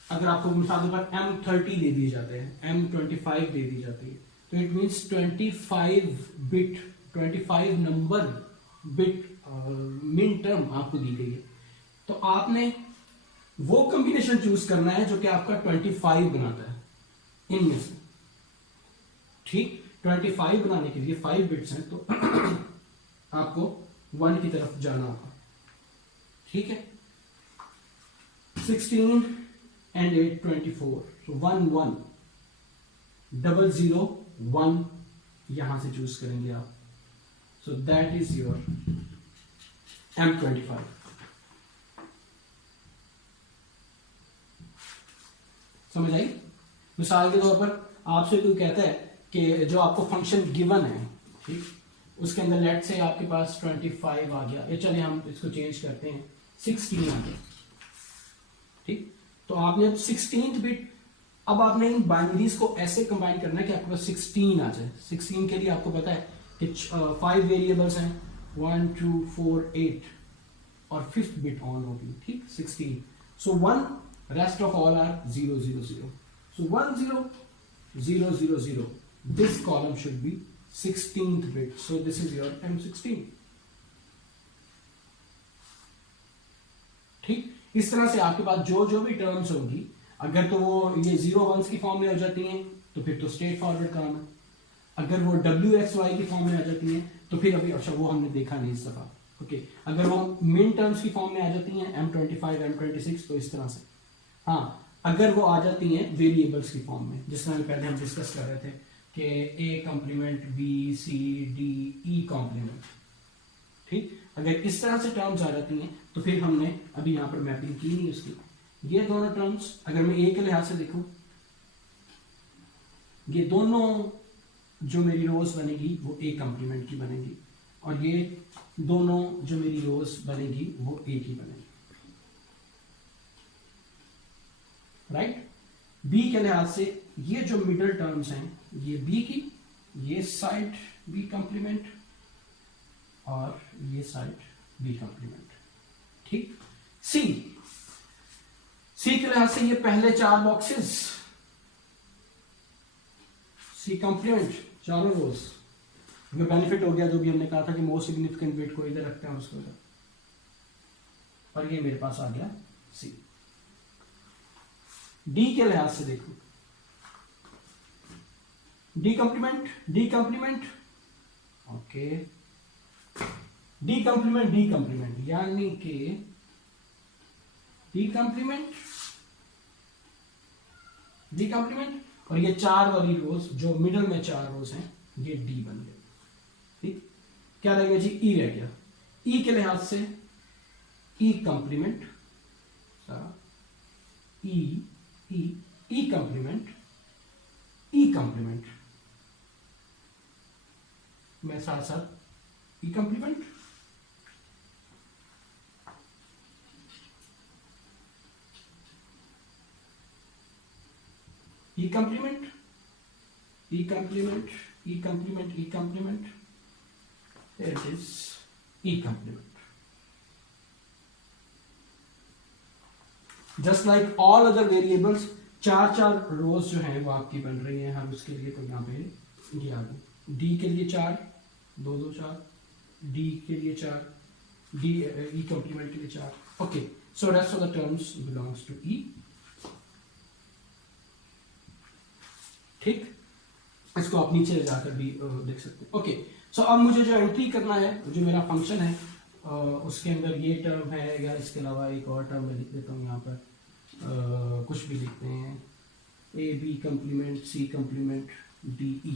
अगर आपको मिसाल पर M30 दे दिए जाते हैं, M25 दे दी जाती है, तो it means 25 number bit min term आपको दी गई है। तो आपने वो कॉम्बिनेशन चूज करना है जो कि आपका 25 बनाता है इनमें से, ठीक। 25 बनाने के लिए 5 बिट्स हैं, तो आपको 1 की तरफ जाना होगा, ठीक है। 16 and 8 24, so 1 1 00 1 यहां से चूज करेंगे आप, so that is your M25। समझ आई? मिसाल के तौर पर आपसे कोई कहता है कि जो आपको फंक्शन गिवन है, ठीक, उसके अंदर लेट से आपके पास 25 आ गया, ये चले हम इसको चेंज करते हैं 16 आ गया, ठीक। तो आपने अब 16th बिट, अब आपने इन बाइनरीज को ऐसे कंबाइन करना है कि आपके पास 16 आ जाए। 16 के लिए आपको पता है कि 5 वेरिएबल्स हैं, 1 2 4 8 और 5th बिट ऑन होगी, ठीक, 16। So 1, rest of all are 0 0 0, so 1 0 0 0 0, this column should be 16th bit, so this is your M16, ठीक। इस तरह से आपके पास जो जो भी टर्म्स होंगी, अगर तो वो ये 0 1s की फॉर्म में हो जाती हैं तो फिर तो स्ट्रेट फॉरवर्ड काम है। अगर वो WXY की फॉर्म में आ जाती हैं तो फिर अभी, अच्छा वो हमने देखा नहीं इस दफा, ओके। अगर वो मिन टर्म्स की फॉर्म में आ जाती हैं M25 M26 तो इस तरह से। हाँ, अगर वो आ जाती हैं वेरिएबल्स की फॉर्म में, जिस तरह पहले हम डिस्कस कर रहे थे कि A complement B C D E complement, ठीक। अगर इस तरह से टर्म्स आ जाती हैं तो फिर हमने अभी यहां पर मैपिंग की नहीं उसकी। ये दोनों टर्म्स अगर मैं A के लिहाज से देखूं, ये दोनों जो मेरी रोज बनेगी वो A कॉम्प्लीमेंट की बनेगी, और ये दोनों जो मेरी रोज बनेगी वो A की बनेगी, राइट। B के लिहाज से ये जो मिडल टर्म्स हैं, ये B की, ये साइड B कॉम्प्लीमेंट और ये साइड B कॉम्प्लीमेंट, ठीक। C के लिहाज से ये पहले 4 बॉक्सेस C कॉम्प्लीमेंट, चारों रोज। ये बेनिफिट हो गया जो भी हमने कहा था कि मोस्ट सिग्निफिकेंट बिट को इधर रखते हैं और उसको इधर, और ये मेरे पास आ गया C। D के लिहाज से देखो, D complement, okay, D complement यानी कि D कॉम्प्लीमेंट और ये 4 वाली रोज जो मिडल में 4 रोज हैं ये D बन गए, ठीक। क्या रह गया जी? E रह गया। E के लिहाज से E कॉम्प्लीमेंट, सारा E कॉम्प्लीमेंट, मैं साथ साथ E complement, E complement, it is E complement. Just like all other variables, 4 rows जो हैं वो आपकी बन रही हैं हर उसके लिए। तो यहाँ पे ये आ गई, D के लिए 4 2 2 4, D के लिए 4, D E कॉम्प्लीमेंट के लिए 4, okay. So rest of the terms belongs to E, ठीक। इसको आप नीचे जाकर भी देख सकते हैं, ओके। सो अब मुझे जो एंट्री करना है, जो मेरा फंक्शन है, उसके अंदर ये टर्म है या इसके अलावा एक और टर्म मैं लिख देता हूँ यहाँ पर, कुछ भी लिखते हैं, A B complement C complement D E,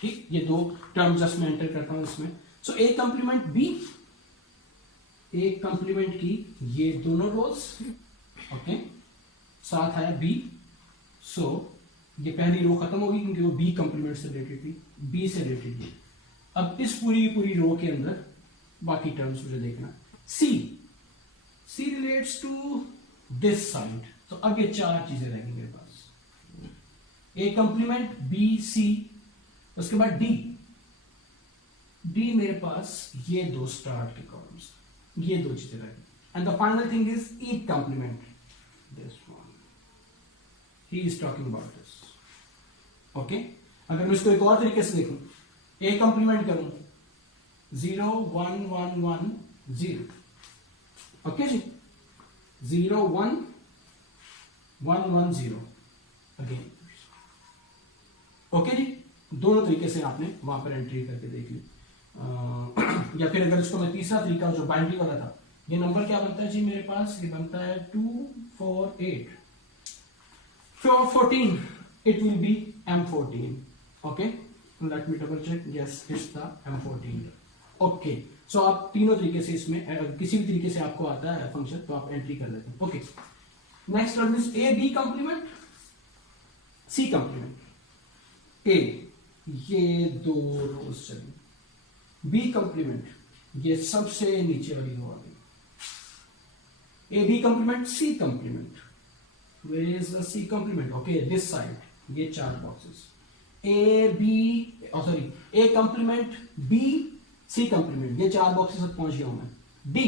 ठीक, ये दो टर्म जस्ट मैं एंटर करता हूं इसमें। सो ए कंप्लीमेंट बी, ए कंप्लीमेंट की ये दोनों रोज, ओके, साथ आया बी। सो ये पहली रो खत्म होगी क्योंकि वो बी कंप्लीमेंट से रिलेटेड थी, बी से रिलेटेड थी। अब इस पूरी पूरी रो के अंदर बाकी टर्म्स मुझे देखना। सी, सी रिलेट्स टू दिस साइड, तो अब ये चार चीजें रहेंगी मेरे पास, ए कंप्लीमेंट बी सी, उसके बाद डी, डी मेरे पास ये दो स्टार्ट के कॉलम्स, ये दो चीजें रहेंगी। And the final thing is E complement, this one, he is talking about this, okay. अगर मैं इसको एक और तरीके से देखूं, ए कंप्लीमेंट करूं 0 1 1 1 0, ओके जी, 0 1 1 1 0 अगेन, ओके जी। दोनों तरीके से आपने वहां पर एंट्री करके देख ली। या फिर अगर इसको मैं तीसरा तरीका जो बाइनरी वाला था, ये नंबर क्या बनता है जी मेरे पास, ये बनता है 2 4 8 14, it will be M14, okay, let me double check, yes it's the M14, okay। सो आप तीनों तरीके से इसमें किसी भी तरीके से आपको आता है फंक्शन तो आप एंट्री कर लेते हैं, okay. Next term is A B complement C complement, ए ये दो रोज चलेंगे, बी कंप्लीमेंट ये सबसे नीचे वाली रो आ गई, A B complement C complement, where is the C complement, okay this side, ये चार boxes, A B sorry A complement B C complement, ये चार बॉक्सेस तक पहुंच गया हूं मैं। D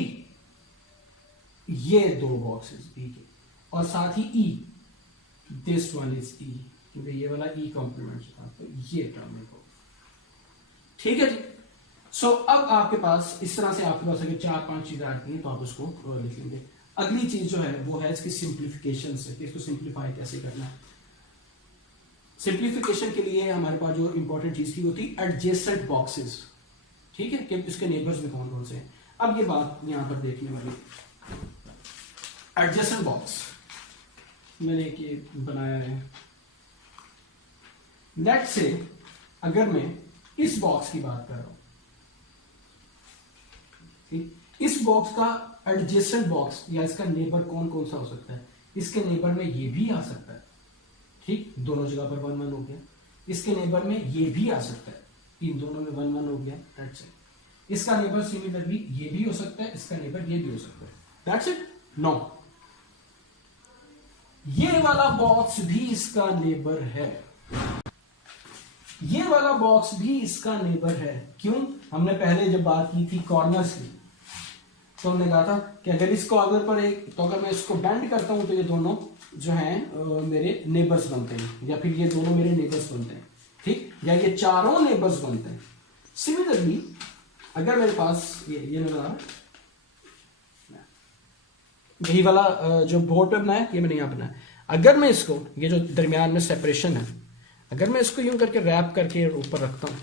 ये दो बॉक्सेस B के, और साथ ही E, this one is E, क्योंकि ये वाला E कंप्लीमेंट था, तो ये टर्म देखो, ठीक है जी। सो अब आपके पास इस तरह से आपके पास अगर चार पांच चीजें आती हैं तो आप उसको लिख लेंगे। अगली चीज जो है वो है इसकी सिंप्लीफिकेशन से, इसको सिंप्लीफाई कैसे करना है। सिंप्लीफिकेशन के लिए हमारे पास जो इंपॉर्टेंट चीज थी वो थी एडजेसेंट बॉक्सेस, ठीक है, कि इसके नेबर्स में कौन कौन से हैं। अब ये बात यहां पर देखने वाली, एडजेसेंट बॉक्स मैंने एक ये बनाया है, लेट्स से अगर मैं इस बॉक्स की बात कर रहा हूं, ठीक, इस बॉक्स का एडजेसेंट बॉक्स या इसका नेबर कौन कौन सा हो सकता है, इसके नेबर में ये भी आ सकता है, ठीक, दोनों जगह पर 1 1 हो गया, इसके नेबर में ये भी आ सकता है, इन दोनों में 1 1 हो गया, दैट्स इट। इसका नेबर सिमिलरली ये भी हो सकता है, इसका नेबर ये भी हो सकता है, दैट्स इट। नो, ये वाला बॉक्स भी इसका नेबर है, ये वाला बॉक्स भी इसका नेबर है। क्यों? हमने पहले जब बात की थी कॉर्नर्स की, तो हमने कहा था कि अगर इस कॉर्नर पर एक, तो अगर मैं इसको बेंड करता हूं तो ये दोनों जो हैं मेरे नेबर्स बनते हैं, या फिर ये दोनों मेरे नेबर्स बनते हैं, ठीक, या ये चारों नेबर्स बनते हैं। सिमिलरली अगर मेरे पास ये नजर आ रहा है, यही वाला जो बोर्ड पे बनाया, ये मैंने यहां बनाया, अगर मैं इसको, ये जो दरमियान में सेपरेशन है, अगर मैं इसको यूं करके रैप करके ऊपर रखता हूं,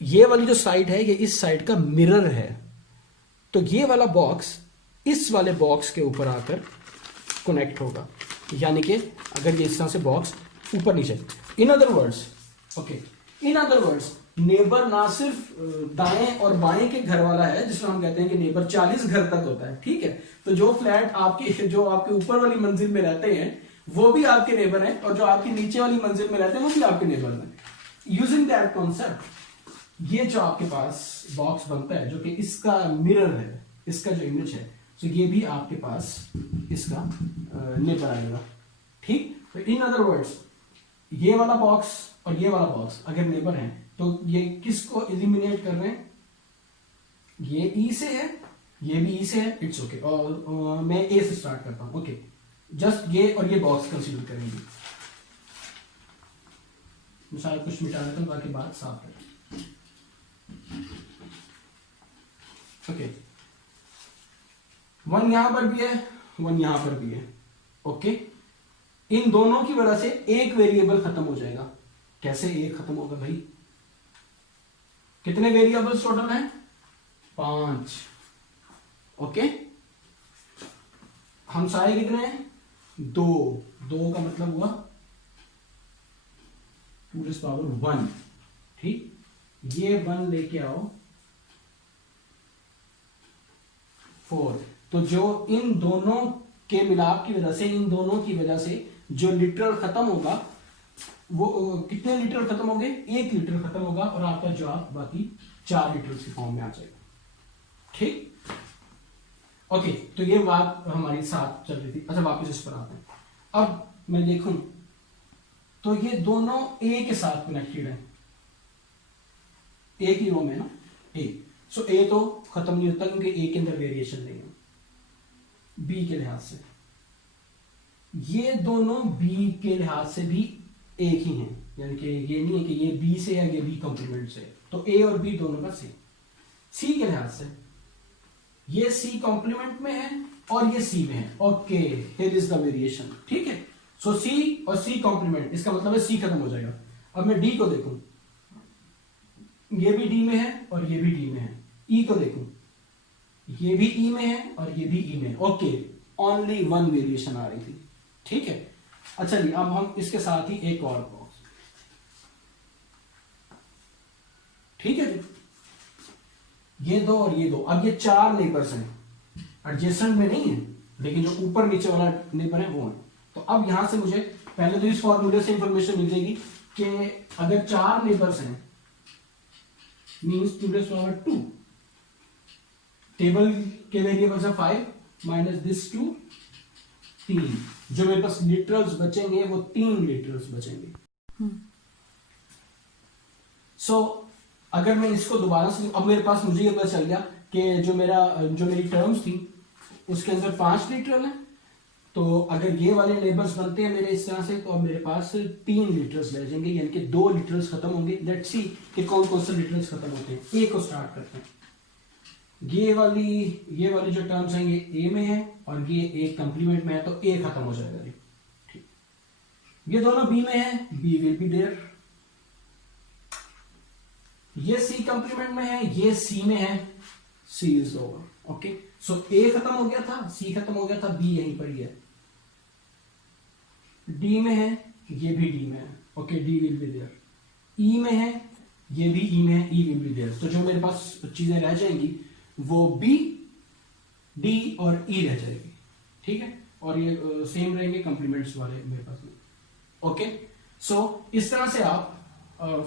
ये वाली जो साइड है ये इस साइड का मिरर है, तो ये वाला बॉक्स इस वाले बॉक्स के ऊपर आकर कनेक्ट होगा, यानी कि अगर ये इस तरह से बॉक्स ऊपर नीचे, in other words, okay, in other words neighbour ना सिर्फ दाएं और बाएं के घर वाला है, जिसमें हम कहते हैं कि नेबर 40 घर तक होता है, ठीक है, तो जो फ्लैट आपके जो आपके ऊपर वाली मंजिल में रहते हैं वो भी आपके नेबर हैं, और जो आपकी नीचे वाली मंजिल में रहते हैं वो भी आपके नेबर हैं। यूजिंग दैट कॉन्सेप्ट, ये जो आपके पास बॉक्स बनता है जो कि इसका मिरर है, इसका जो इमेज है, तो ये भी आपके पास इसका नेबर आएगा, ठीक। तो इन अदर वर्ड्स ये वाला बॉक्स और ये वाला बॉक्स अगर नेबर हैं तो ये किसको एलिमिनेट कर रहे हैं, ये ई से है, ये भी ई से है, इट्स ओके, और मैं ए से स्टार्ट करता हूं, ओके, जस्ट ये और ये बॉक्स कंसीडर करेंगे, मिसाल कुछ मिटा देता हूं ताकि बात साफ रहे, ओके, 1 यहां पर भी है, 1 यहां पर भी है, ओके। इन दोनों की वजह से एक वेरिएबल खत्म हो जाएगा। कैसे एक खत्म होगा भाई? कितने वेरिएबल्स टोटल हैं? 5, ओके। हमसाए कितने हैं? 2 का मतलब हुआ 2 रेज़ पावर 1, ठीक, ये 1 लेके आओ 4। तो जो इन दोनों के मिलाप की वजह से, इन दोनों की वजह से जो लिटरल खत्म होगा वो कितने लिटरल खत्म होंगे? 1 लीटर खत्म होगा और आपका जवाब बाकी 4 लीटर के फॉर्म में आ जाएगा, ठीक। ओके, तो ये बात हमारी साथ चल रही थी। अच्छा, वापस इस पर आते हैं। अब मैं देखूं तो ये दोनों ए के साथ कनेक्टेड है, ए की रो में ना, ए। सो ए तो खत्म नहीं होता क्योंकि ए के अंदर वेरिएशन नहीं है। बी के लिहाज से ये दोनों बी के लिहाज से भी एक ही हैं, यानी कि ये नहीं है कि ये बी से या ये बी कॉम्प्लीमेंट से, तो ए और बी दोनों का सेम। सी के लिहाज से ये सी कॉम्प्लीमेंट में है और ये सी में है। Okay, here is the variation, ठीक है। सो सी और सी कॉम्प्लीमेंट, इसका मतलब है सी खत्म हो जाएगा। अब मैं डी को देखूं, ये भी डी में है और ये भी डी में है। ई को देखूं, ये भी ई में है और ये भी ई में है। ओके, ओनली 1 वेरिएशन आ रही थी, ठीक है। अच्छा जी, अब हम इसके साथ ही एक और बॉक्स, ठीक है जी, ये 2 और ये 2। अब ये 4 नेबर्स हैं, एडजेसेंट में नहीं है, लेकिन जो ऊपर नीचे वाला नेबर है वो है। तो अब यहां से मुझे पहले तो इस फॉर्मूले से इंफॉर्मेशन मिल जाएगी कि अगर 4 नेबर्स हैं मीन्स 2 रेज़ पावर 2, टेबल के वेरिएबल्स है 5 माइनस दिस 2, 3। जो मेरे पास लिटरल्स बचेंगे वो 3 लिटरल्स बचेंगे। सो अगर मैं इसको दोबारा से, अब मेरे पास मुझे ये पता चल गया कि जो मेरी टर्म्स थी उसके अंदर 5 लिटरल है। तो अगर ये वाले नेबर्स बनते हैं मेरे इस तरह से, तो अब मेरे पास 3 लिटरल्स रह जाएंगे, यानी कि 2 लिटरल्स खत्म होंगे। लेट्स सी कि कौन कौन से लिटरल्स खत्म होते हैं। ए को स्टार्ट करते हैं। ये वाली जो टर्म्स हैं ये ए में है और ये ए कंप्लीमेंट में है, तो ए खत्म हो जाएगा, ठीक। ये दोनों बी में है, बी विल बी देयर। ये सी कंप्लीमेंट में है, ये सी में है, सी इज ओवर। ओके, सो ए खत्म हो गया था, सी खत्म हो गया था, बी यहीं पर ही है। डी में है, ये भी डी में है। Okay, D will be there. E में है, ये भी ई में है, ई विल बी देयर। तो जो मेरे पास चीजें रह जाएंगी वो बी, डी और ई रह जाएगी, ठीक है। और ये सेम रहेंगे कंप्लीमेंट्स वाले मेरे पास में। ओके, सो इस तरह से आप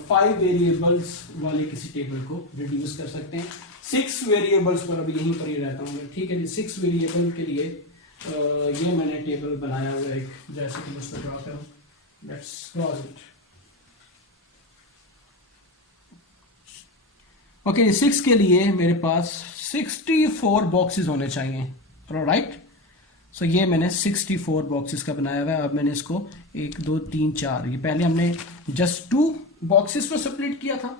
5 वेरिएबल्स वाले किसी टेबल को रिड्यूस कर सकते हैं। 6 वेरिएबल्स पर अभी यहीं पर ही रहता हूँ मैं, ठीक है जी। 6 वेरिएबल के लिए ये मैंने टेबल बनाया हुआ है, जैसे कि उस पर ड्रॉ करूँ। Let's close it. ओके, 6 के लिए मेरे पास 64 बॉक्सेस होने चाहिए, राइट। सो ये मैंने 64 बॉक्सेस का बनाया हुआ है। अब मैंने इसको 1 2 3 4, ये पहले हमने जस्ट 2 बॉक्सेस पर स्प्लिट किया था,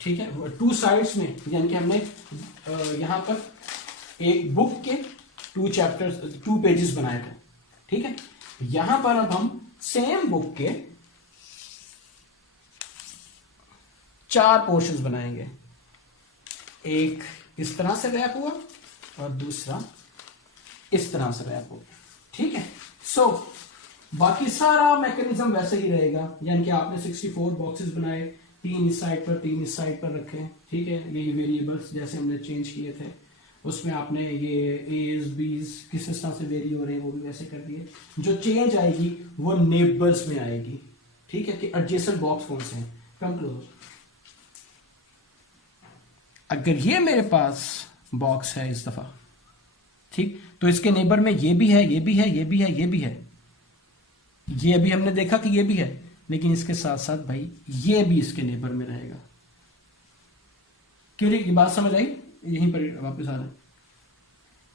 ठीक है, 2 साइड्स में, यानी कि हमने यहां पर एक बुक के 2 चैप्टर्स, 2 पेजेस बनाए थे, ठीक है। यहां पर अब हम सेम बुक के 4 पोर्शंस बनाएंगे। एक इस तरह से रैप हुआ और दूसरा इस तरह से रैप हुआ, ठीक है। सो बाकी सारा मैकेनिज्म वैसे ही रहेगा, यानी कि आपने 64 बॉक्सेस बनाए, 3 इस साइड पर 3 इस साइड पर रखे, ठीक है। ये वेरिएबल्स जैसे हमने चेंज किए थे उसमें आपने ये एज बीज किस तरह से वेरी हो रहे हैं वो भी वैसे कर दिए। जो चेंज आएगी वो नेबर्स में आएगी, ठीक है, कि एडजेसेंट बॉक्स कौन से हैं। Come close. अगर ये मेरे पास बॉक्स है इस दफा, ठीक, तो इसके नेबर में ये भी है, ये भी है, ये भी है, ये भी है। ये अभी हमने देखा कि ये भी है, लेकिन इसके साथ साथ भाई ये भी इसके नेबर में रहेगा। क्यों, ये बात समझ आई? यहीं पर वापस आ रहा है।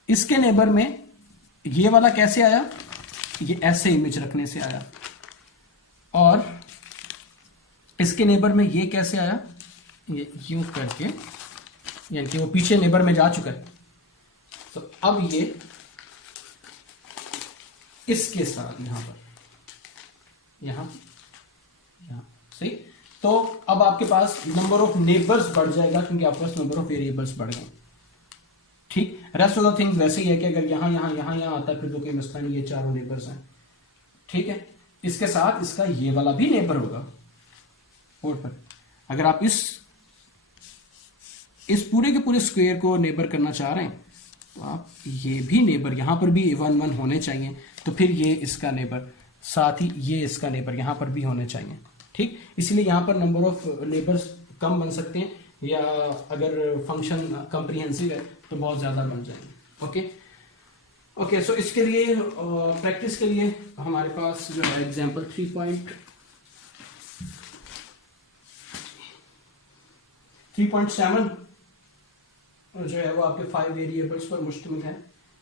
इसके नेबर में ये वाला कैसे आया? ये ऐसे इमेज रखने से आया। और इसके नेबर में ये कैसे आया? ये यूं करके, यानी कि वो पीछे नेबर में जा चुका है। तो अब ये इसके साथ यहां पर, यहां सही। तो अब आपके पास नंबर ऑफ नेबर्स बढ़ जाएगा क्योंकि आपके पास नंबर ऑफ वेरिएबल्स बढ़ गए, ठीक। रेस्ट ऑफ द थिंग्स वैसे ही है कि अगर यहां यहां यहां यहां आता है फिर तो कोई मसला नहीं, ये चारों नेबर्स हैं, ठीक है। इसके साथ इसका ये वाला भी नेबर होगा बोर्ड पर। अगर आप इस पूरे के पूरे स्क्वायर को नेबर करना चाह रहे हैं तो आप ये भी नेबर यहां पर भी 1 1 होने चाहिए, तो फिर ये इसका नेबर, साथ ही ये इसका नेबर यहां पर भी होने चाहिए। ठीक, इसलिए यहां पर नंबर ऑफ नेबर्स कम बन सकते हैं, या अगर फंक्शन कॉम्प्रिहेंसिव है तो बहुत ज्यादा बन जाएंगे। ओके, सो इसके लिए प्रैक्टिस के लिए हमारे पास जो है एग्जांपल 3.7 जो है वो आपके 5 वेरिएबल्स पर मुश्तमिल है।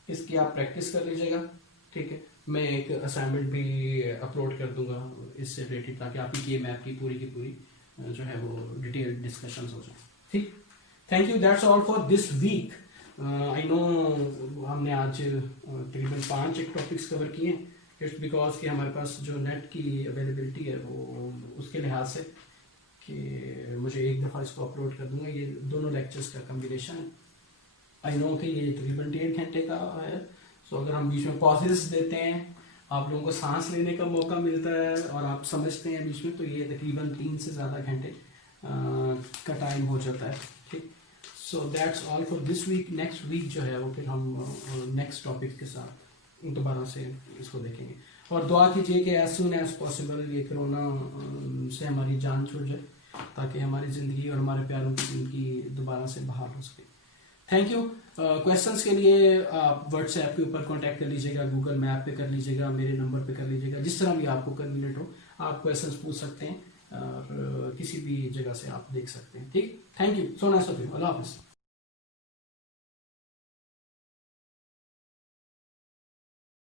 इसकी आप प्रैक्टिस कर लीजिएगा। ठीक है, मैं एक असाइनमेंट भी अपलोड कर दूंगा इससे रिलेटेड, ताकि आपकी ये मैप की पूरी जो है वो डिटेल डिस्कशन हो जाए। ठीक, thank you, that's all for this week. I know हमने आज तकरीबन 5 एक टॉपिक्स कवर किए, इट्स बिकॉज कि हमारे पास जो नेट की अवेलेबिलिटी है वो उसके लिहाज से कि मुझे एक दफ़ा इसको अपलोड कर दूंगा। ये दोनों लेक्चर्स का कम्बिनेशन है। आई नो कि ये तकरीबन 1.5 घंटे का है, सो अगर हम बीच में पॉजेस देते हैं, आप लोगों को सांस लेने का मौका मिलता है और आप समझते हैं बीच में, तो ये तकरीबन 3 से ज़्यादा घंटे का टाइम हो जाता है। ठीक, so that's all for this week. Next week जो है वो फिर हम नेक्स्ट टॉपिक के साथ दोबारा से इसको देखेंगे, और दुआ कीजिए कि एज सून एज पॉसिबल ये कोरोना से हमारी जान छूट जाए, ताकि हमारी ज़िंदगी और हमारे प्यारों की ज़िंदगी दोबारा से बहाल हो सके। Thank you. क्वेश्चंस के लिए आप व्हाट्सएप के ऊपर कांटेक्ट कर लीजिएगा, गूगल मैप पे कर लीजिएगा, मेरे नंबर पे कर लीजिएगा, जिस तरह भी आपको कन्वीनियंट हो आप क्वेश्चंस पूछ सकते हैं, और किसी भी जगह से आप देख सकते हैं। ठीक, thank you, so nice of you, अल्लाह हाफिज़।